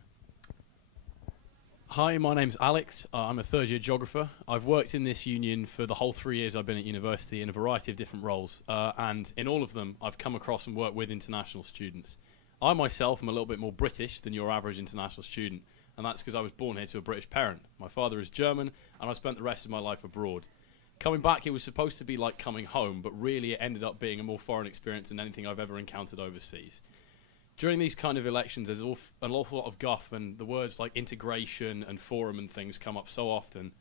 Hi, my name's Alex. I'm a third-year geographer. I've worked in this union for the whole 3 years I've been at university in a variety of different roles, and in all of them I've come across and worked with international students. I myself am a little bit more British than your average international student, and that's because I was born here to a British parent. My father is German, and I spent the rest of my life abroad. Coming back, it was supposed to be like coming home, but really it ended up being a more foreign experience than anything I've ever encountered overseas. During these kind of elections, there's an awful lot of guff, and the words like integration and forum and things come up so often.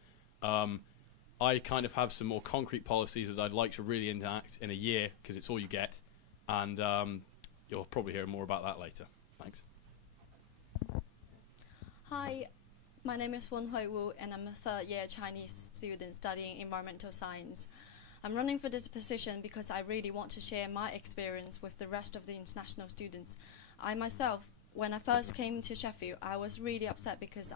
I kind of have some more concrete policies that I'd like to really enact in a year, because it's all you get, and you'll probably hear more about that later. Thanks. Hi. My name is Wen Hui Wu, and I'm a third-year Chinese student studying environmental science. I'm running for this position because I really want to share my experience with the rest of the international students. I myself, when I first came to Sheffield, I was really upset because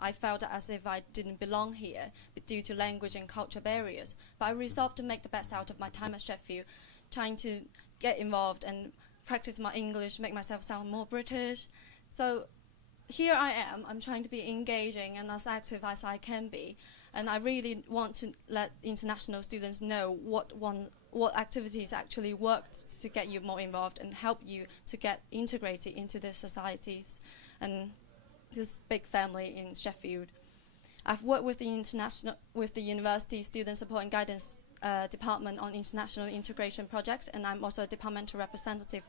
I felt as if I didn't belong here due to language and culture barriers. But I resolved to make the best out of my time at Sheffield, trying to get involved and practice my English, make myself sound more British. So here I am, I'm trying to be engaging and as active as I can be, and I really want to let international students know what activities actually work to get you more involved and help you to get integrated into the societies and this big family in Sheffield. I've worked with the University Student Support and Guidance Department on international integration projects, and I'm also a departmental representative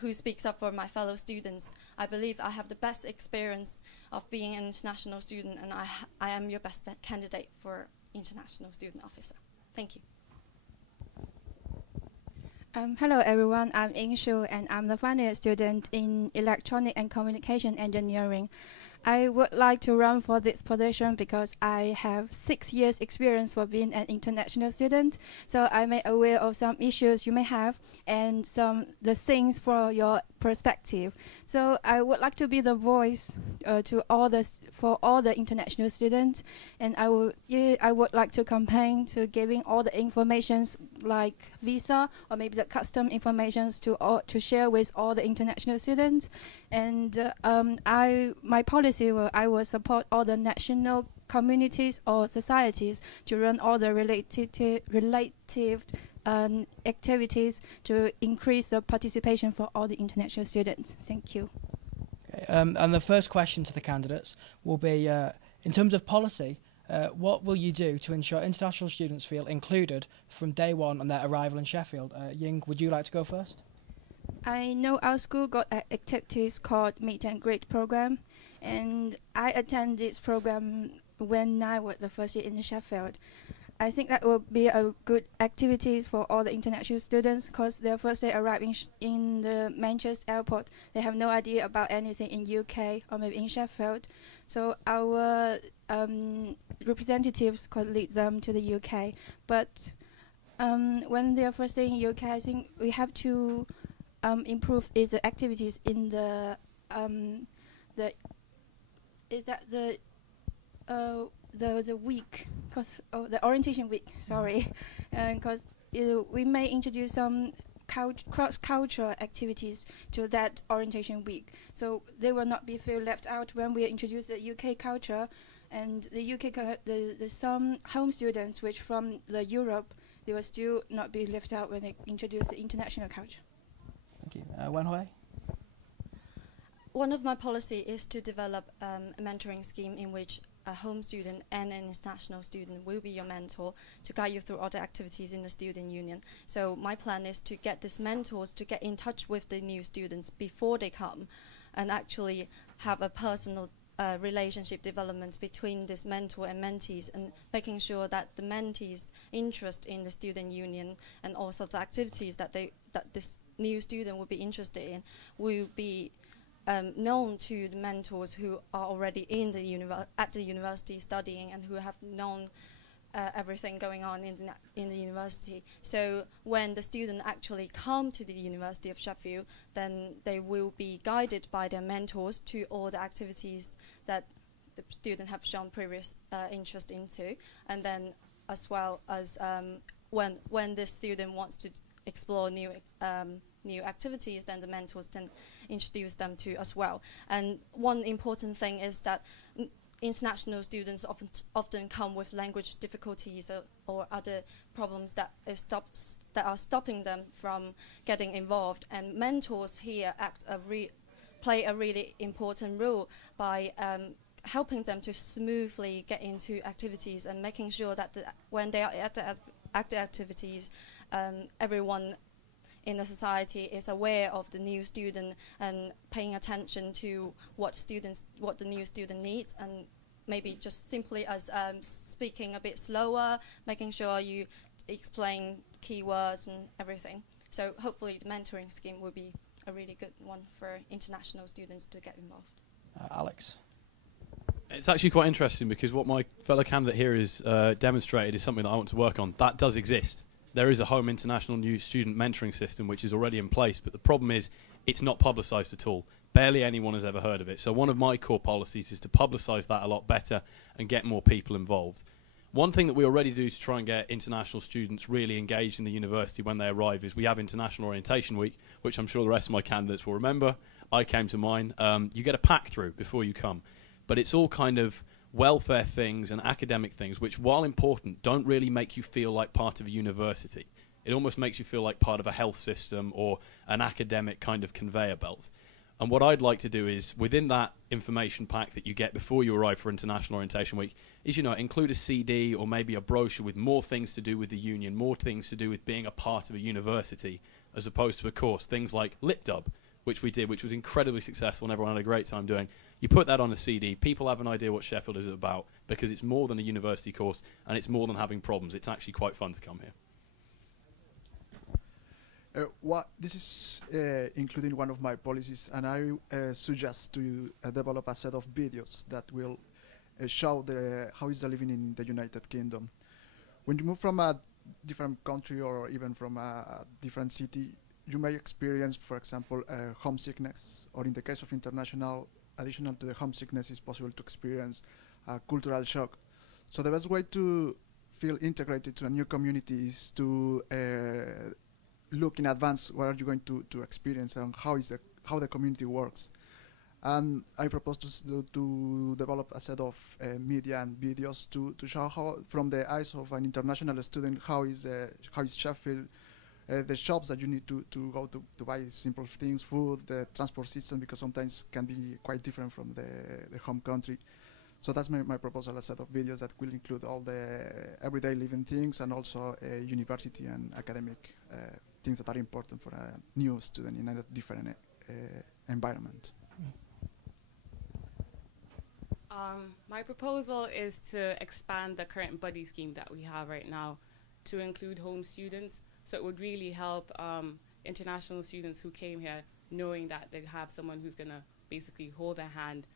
who speaks up for my fellow students. I believe I have the best experience of being an international student, and I am your best candidate for International Student Officer. Thank you. Hello everyone, I'm Ying Shu, and I'm the final year student in Electronic and Communication Engineering. I would like to run for this position because I have 6 years experience for being an international student, so I'm aware of some issues you may have and the things for your perspective. So I would like to be the voice for all the international students, and I would like to campaign to giving all the informations like visa or maybe the custom informations to share with all the international students. And my policy I will support all the national communities or societies to run all the relative activities to increase the participation for all the international students. Thank you. Okay, and the first question to the candidates will be, in terms of policy, what will you do to ensure international students feel included from day one on their arrival in Sheffield? Ying, would you like to go first? I know our school got activities called Meet and Greet program, and I attended this program when I was the first year in Sheffield. I think that will be a good activities for all the international students because their first day arrive in the Manchester airport. They have no idea about anything in UK or maybe in Sheffield. So our representatives could lead them to the UK. But when they are first day in UK, I think we have to improve is the activities in the week, cause the orientation week. Sorry, because we may introduce some cross-cultural activities to that orientation week, so they will not be feel left out when we introduce the UK culture, and the UK the some home students which from the Europe, they will still not be left out when they introduce the international culture. Thank you. Wen Hui? One of my policy is to develop a mentoring scheme in which a home student and an international student will be your mentor to guide you through all the activities in the student union. So my plan is to get these mentors to get in touch with the new students before they come and actually have a personal relationship development between this mentor and mentees, and making sure that the mentees' interest in the student union and also the activities that this new student will be interested in will be known to the mentors who are already in the at the university studying and who have known everything going on in the university. So when the student actually come to the University of Sheffield, then they will be guided by their mentors to all the activities that the student have shown previous interest into, and then as well as when the student wants to explore new activities, then the mentors can introduce them to as well. And one important thing is that international students often come with language difficulties or other problems that are stopping them from getting involved. And mentors here play a really important role by helping them to smoothly get into activities and making sure that when they are at the activities, everyone in the society is aware of the new student and paying attention to what the new student needs, and maybe just simply as speaking a bit slower, making sure you explain keywords and everything. So hopefully the mentoring scheme will be a really good one for international students to get involved. Alex? It's actually quite interesting because what my fellow candidate here has demonstrated is something that I want to work on. That does exist. There is a home international new student mentoring system which is already in place, but the problem is it's not publicised at all. Barely anyone has ever heard of it. So one of my core policies is to publicise that a lot better and get more people involved. One thing that we already do to try and get international students really engaged in the university when they arrive is we have International Orientation Week, which I'm sure the rest of my candidates will remember. I came to mine. You get a pack through before you come. But it's all kind of welfare things and academic things which, while important, don't really make you feel like part of a university. It almost makes you feel like part of a health system or an academic kind of conveyor belt. And what I'd like to do is, within that information pack that you get before you arrive for International Orientation Week, is, include a CD or maybe a brochure with more things to do with the union, more things to do with being a part of a university, as opposed to, of course, things like LitDub, which we did, which was incredibly successful and everyone had a great time doing. You put that on a CD, people have an idea what Sheffield is about, because it's more than a university course and it's more than having problems. It's actually quite fun to come here. This is including one of my policies, and I suggest to develop a set of videos that will show how is the living in the United Kingdom. When you move from a different country or even from a different city, you may experience, for example, homesickness, or in the case of international, additional to the homesickness, it's possible to experience a cultural shock. So the best way to feel integrated to a new community is to look in advance what are you going to experience and how the community works. And I propose to develop a set of media and videos to show how, from the eyes of an international student, how is Sheffield, the shops that you need to go to buy simple things, food, the transport system, because sometimes can be quite different from the home country. So that's my proposal, a set of videos that will include all the everyday living things and also university and academic things that are important for a new student in a different environment. My proposal is to expand the current buddy scheme that we have right now to include home students. So it would really help international students who came here knowing that they have someone who's going to basically hold their hand,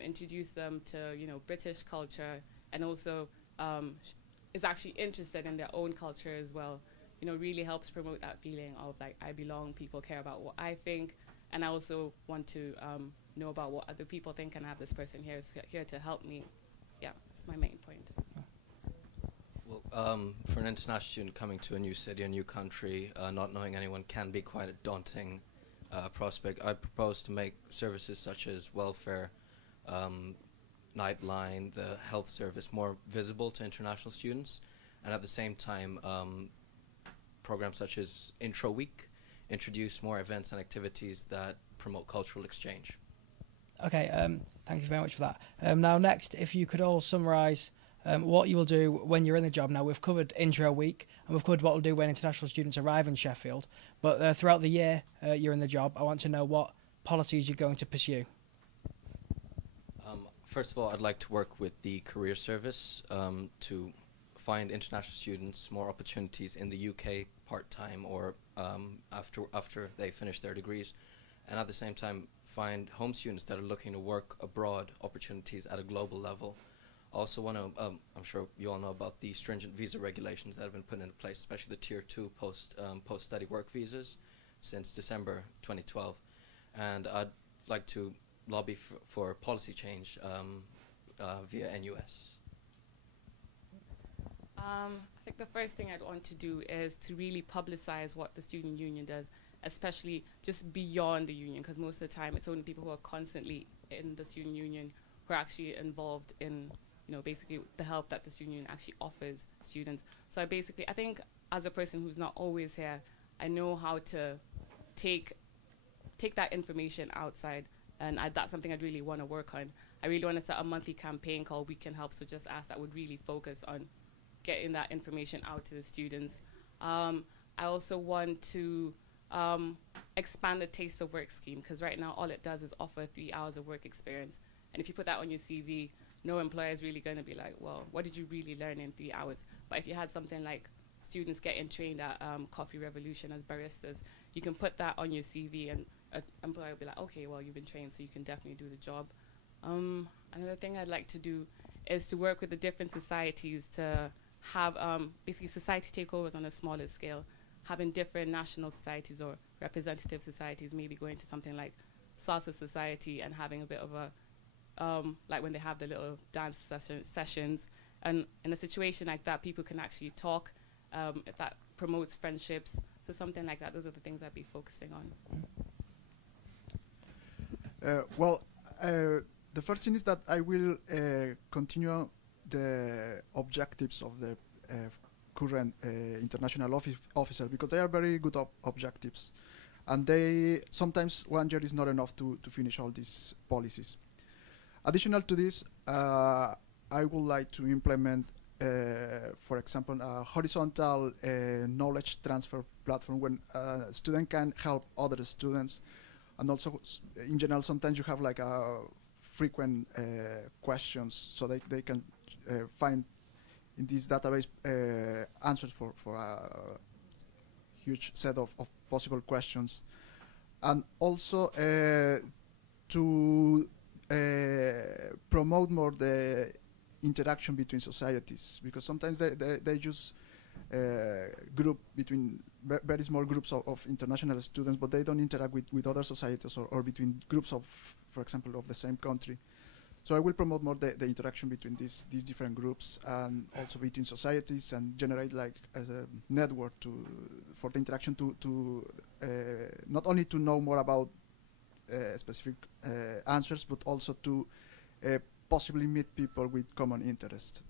introduce them to, you know, British culture, and also is actually interested in their own culture as well. You know, really helps promote that feeling of like, I belong, people care about what I think, and I also want to know about what other people think, and have this person here to help me. Yeah, that's my main point. Well, for an international student coming to a new city, a new country, not knowing anyone can be quite a daunting prospect. I propose to make services such as welfare, Nightline, the health service more visible to international students, and at the same time programs such as Intro Week introduce more events and activities that promote cultural exchange. Okay, thank you very much for that. Now next, if you could all summarise what you will do when you're in the job. Now we've covered Intro Week, and we've covered what we'll do when international students arrive in Sheffield, but throughout the year you're in the job, I want to know what policies you're going to pursue. First of all, I'd like to work with the career service to find international students more opportunities in the UK part-time or after they finish their degrees, and at the same time find home students that are looking to work abroad opportunities at a global level. Also want to, I'm sure you all know about the stringent visa regulations that have been put into place, especially the Tier 2 post-study work visas since December 2012. And I'd like to lobby for policy change via NUS. I think the first thing I'd want to do is to really publicize what the student union does, especially just beyond the union, because most of the time it's only people who are constantly in the student union who are actually involved in, you know, basically the help that the student union actually offers students. So I think as a person who's not always here, I know how to take that information outside, and that's something I'd really want to work on. I really want to set a monthly campaign called We Can Help, so just ask, that would really focus on getting that information out to the students. I also want to expand the Taste of Work scheme, because right now all it does is offer 3 hours of work experience. And if you put that on your CV, no employer is really going to be like, well, what did you really learn in 3 hours? But if you had something like students getting trained at Coffee Revolution as baristas, you can put that on your CV, and an employer will be like, okay, well, you've been trained, so you can definitely do the job. Another thing I'd like to do is to work with the different societies to have basically society takeovers on a smaller scale, having different national societies or representative societies, maybe going to something like Salsa Society and having a bit of a, like when they have the little dance sessions. And in a situation like that, people can actually talk, if that promotes friendships. So something like that, those are the things I'd be focusing on. The first thing is that I will continue the objectives of the current international officer, because they are very good objectives, and they sometimes 1 year is not enough to finish all these policies. Additional to this, I would like to implement, for example, a horizontal knowledge transfer platform when a student can help other students, and also in general sometimes you have like a frequent questions, so they can find in this database answers for a huge set of possible questions. And also to promote more the interaction between societies, because sometimes they use group between very small groups of international students, but they don't interact with other societies or between groups of, for example, of the same country. So I will promote more the interaction between these different groups, and also between societies, and generate like as a network for the interaction to not only to know more about specific answers, but also to possibly meet people with common interests.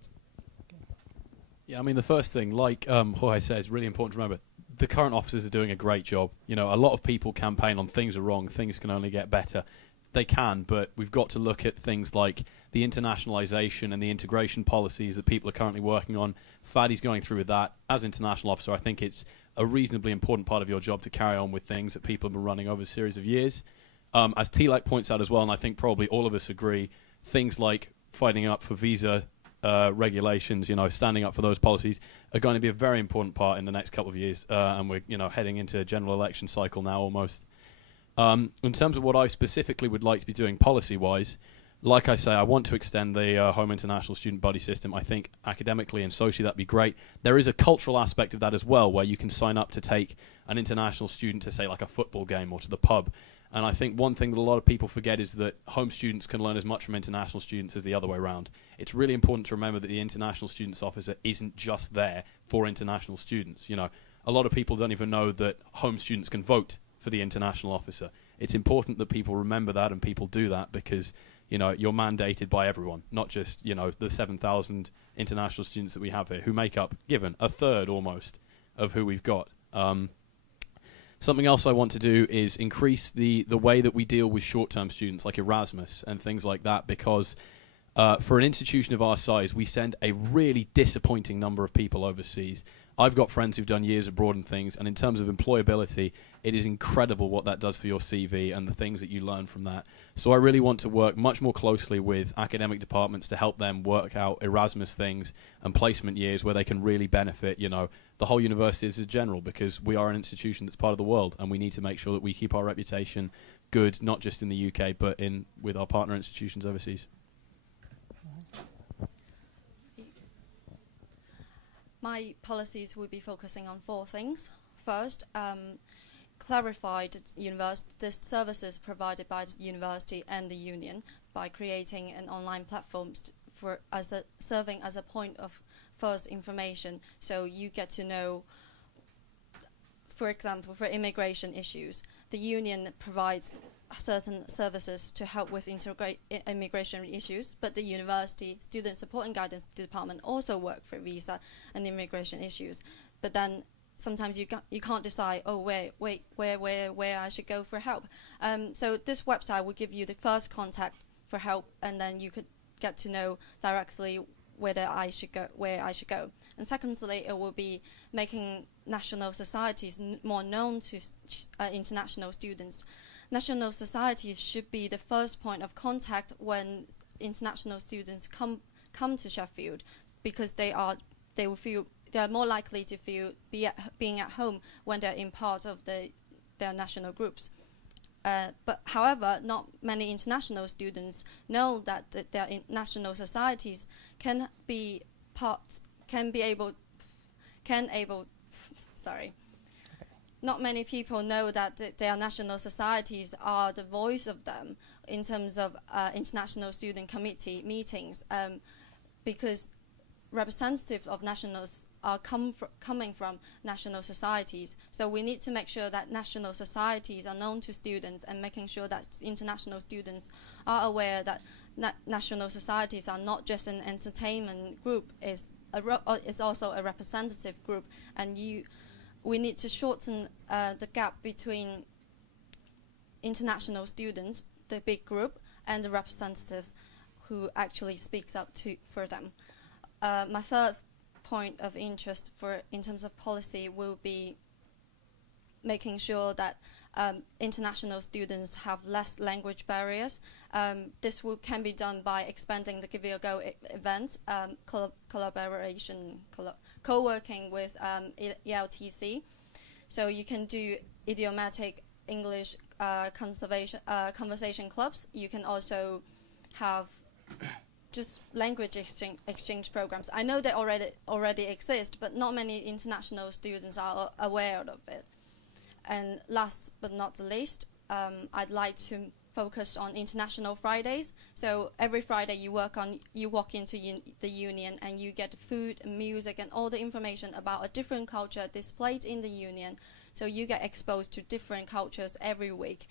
Yeah, I mean, the first thing, like Jorge says, really important to remember, the current officers are doing a great job. You know, a lot of people campaign on things are wrong, things can only get better. They can, but we've got to look at things like the internationalisation and the integration policies that people are currently working on. Fadi's going through with that. As international officer, I think it's a reasonably important part of your job to carry on with things that people have been running over a series of years. As Tilak points out as well, and I think probably all of us agree, things like fighting up for visa regulations, standing up for those policies are going to be a very important part in the next couple of years. And we're, heading into a general election cycle now almost. In terms of what I specifically would like to be doing policy-wise, like I say, I want to extend the Home International Student Buddy System. I think academically and socially that'd be great. There is a cultural aspect of that as well, where you can sign up to take an international student to, say, like a football game or to the pub. And I think one thing that a lot of people forget is that home students can learn as much from international students as the other way around. It's really important to remember that the International Students Officer isn't just there for international students. A lot of people don't even know that home students can vote for the international officer. It's important that people remember that and people do that because you're mandated by everyone, not just, the 7,000 international students that we have here who make up, given, a third almost of who we've got. Something else I want to do is increase the way that we deal with short-term students like Erasmus and things like that because for an institution of our size, we send a really disappointing number of people overseas. I've got friends who've done years abroad and things, and in terms of employability, it is incredible what that does for your CV and the things that you learn from that. So I really want to work much more closely with academic departments to help them work out Erasmus things and placement years where they can really benefit, the whole university as a general, because we are an institution that's part of the world, and we need to make sure that we keep our reputation good, not just in the UK, but with our partner institutions overseas. My policies will be focusing on 4 things. First, clarify the services provided by the university and the union by creating an online platform serving as a point of first information. So you get to know, for example, for immigration issues, the union provides certain services to help with immigration issues, but the university student support and guidance department also work for visa and immigration issues. But then sometimes you can't decide, where I should go for help. So this website will give you the first contact for help, and then you could get to know directly where I should go. And secondly, it will be making national societies more known to international students. National societies should be the first point of contact when international students come to Sheffield, because they are more likely to being at home when they're in part of their national groups. But however, not many international students know that their national societies Not many people know that their national societies are the voice of them in terms of international student committee meetings, because representatives of nationals are coming from national societies. So we need to make sure that national societies are known to students, and making sure that international students are aware that national societies are not just an entertainment group, it's also a representative group, and we need to shorten the gap between international students, the big group, and the representatives who actually speaks up for them. My third point of interest in terms of policy will be making sure that international students have less language barriers. This can be done by expanding the Give It a Go events, co-working with ELTC. So you can do idiomatic English conversation clubs. You can also have just language exchange programs. I know they already exist, but not many international students are aware of it. And last but not the least, I'd like to focus on International Fridays. So every Friday you walk into the union, and you get food, music, and all the information about a different culture displayed in the union. So you get exposed to different cultures every week.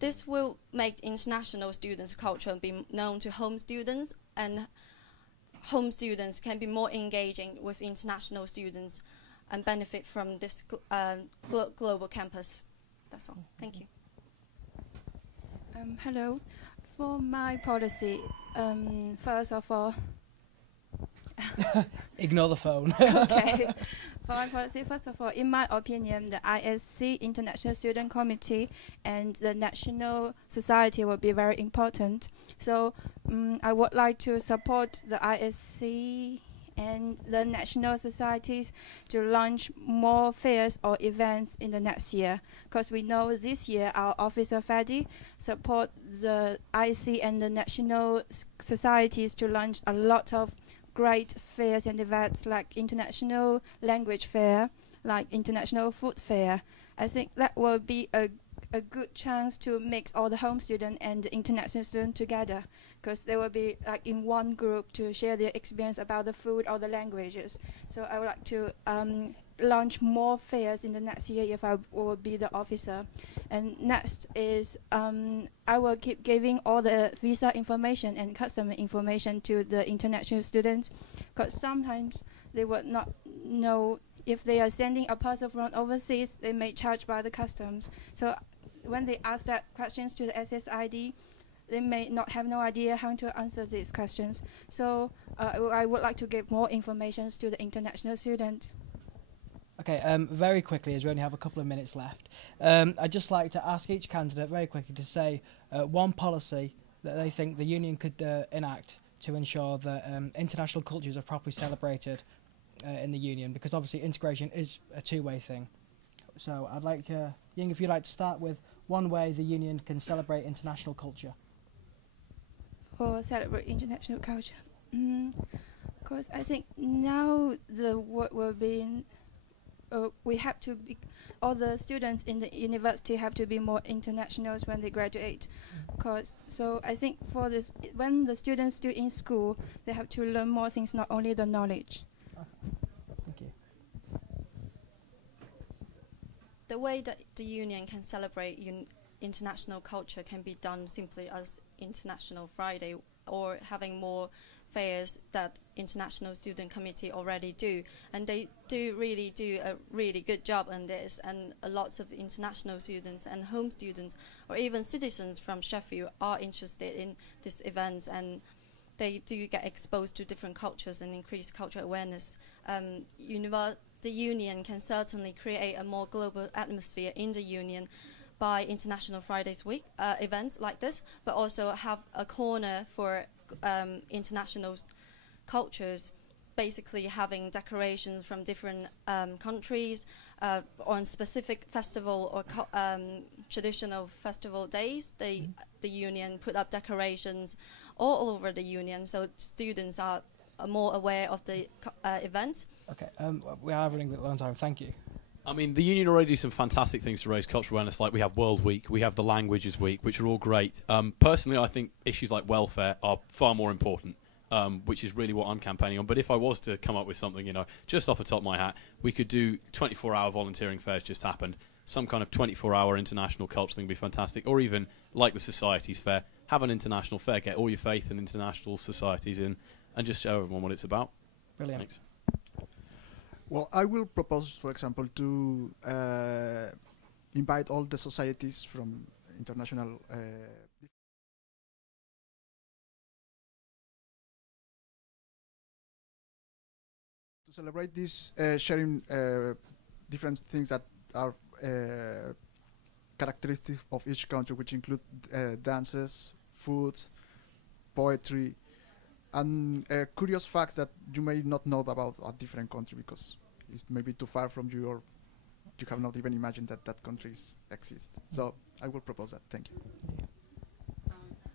This will make international students' culture be known to home students, and home students can be more engaging with international students and benefit from this global campus. That's all. Thank you. Hello. For my policy, first of all... Ignore the phone. Okay. For my policy, first of all, in my opinion, the ISC, International Student Committee, and the National Society will be very important. So I would like to support the ISC and the national societies to launch more fairs or events in the next year. Because we know this year our officer FADI support the IC and the national societies to launch a lot of great fairs and events like International Language Fair, like International Food Fair. I think that will be a good chance to mix all the home student and the international student together, because they will be like in one group to share their experience about the food or the languages. So I would like to launch more fairs in the next year if I will be the officer. And next is I will keep giving all the visa information and customer information to the international students, because sometimes they would not know if they are sending a parcel from overseas, they may charge by the customs. So when they ask that questions to the SSID, they may not have no idea how to answer these questions. So I would like to give more information to the international student. Okay, very quickly, as we only have a couple of minutes left, I'd just like to ask each candidate very quickly to say one policy that they think the union could enact to ensure that international cultures are properly celebrated in the union, because obviously integration is a two-way thing. So I'd like, Ying, if you'd like to start with one way the union can celebrate international culture. Or celebrate international culture. Because I think now the work will be we have to be, all the students in the university have to be more internationals when they graduate. So I think for this, when the students do in school, they have to learn more things, not only the knowledge. Thank you. The way that the union can celebrate international culture can be done simply as International Friday, or having more fairs that International Student Committee already do, and they really do a really good job on this, and lots of international students and home students or even citizens from Sheffield are interested in these events, and they do get exposed to different cultures and increase cultural awareness. The union can certainly create a more global atmosphere in the union by International Fridays Week events like this, but also have a corner for international cultures, basically having decorations from different countries on specific festival or traditional festival days. The union put up decorations all over the union, so students are more aware of the event. Okay, we are running a bit low on time. Thank you. I mean, the union already do some fantastic things to raise cultural awareness, like we have World Week, we have the Languages Week, which are all great. Personally, I think issues like welfare are far more important, which is really what I'm campaigning on. But if I was to come up with something, just off the top of my hat, we could do 24-hour volunteering fairs just happened. Some kind of 24-hour international culture thing would be fantastic. Or even, like the Societies Fair, have an international fair, get all your faith and international societies in, and just show everyone what it's about. Brilliant. Thanks. Well, I will propose, for example, to invite all the societies from international to celebrate this, sharing different things that are characteristic of each country, which include dances, food, poetry, and curious facts that you may not know about a different country because it's maybe too far from you, or you have not even imagined that countries exist. So I will propose that. Thank you.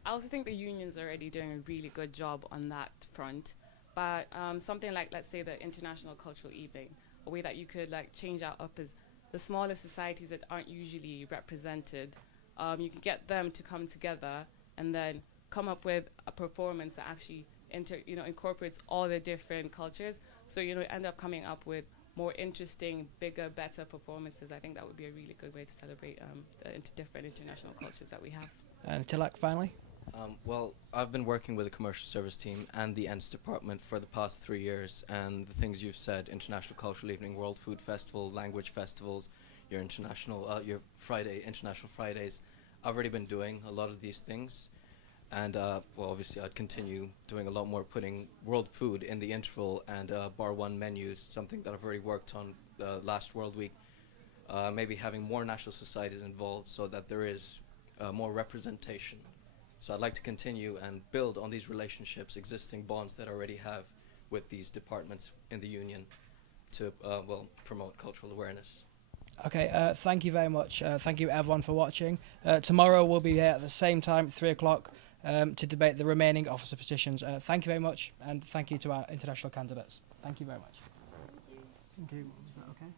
I also think the union's already doing a really good job on that front. But something like, let's say, the International Cultural Evening, a way that you could change that up is the smaller societies that aren't usually represented. You can get them to come together and then come up with a performance that actually incorporates all the different cultures. So end up coming up with more interesting, bigger, better performances. I think that would be a really good way to celebrate the different international cultures that we have. And Tilak, finally. Well, I've been working with the commercial service team and the ENTS department for the past 3 years, and the things you've said, International Cultural Evening, World Food Festival, language festivals, your international Fridays, I've already been doing a lot of these things. And well, obviously, I'd continue doing a lot more, putting world food in the interval and bar one menus, something that I've already worked on last World Week. Maybe having more national societies involved so that there is more representation. So I'd like to continue and build on these relationships, existing bonds that I already have with these departments in the union to, well, promote cultural awareness. Okay, thank you very much. Thank you everyone for watching. Tomorrow we'll be here at the same time, 3 o'clock, to debate the remaining officer petitions. Thank you very much, and thank you to our international candidates. Thank you very much. Thank you. Is that okay?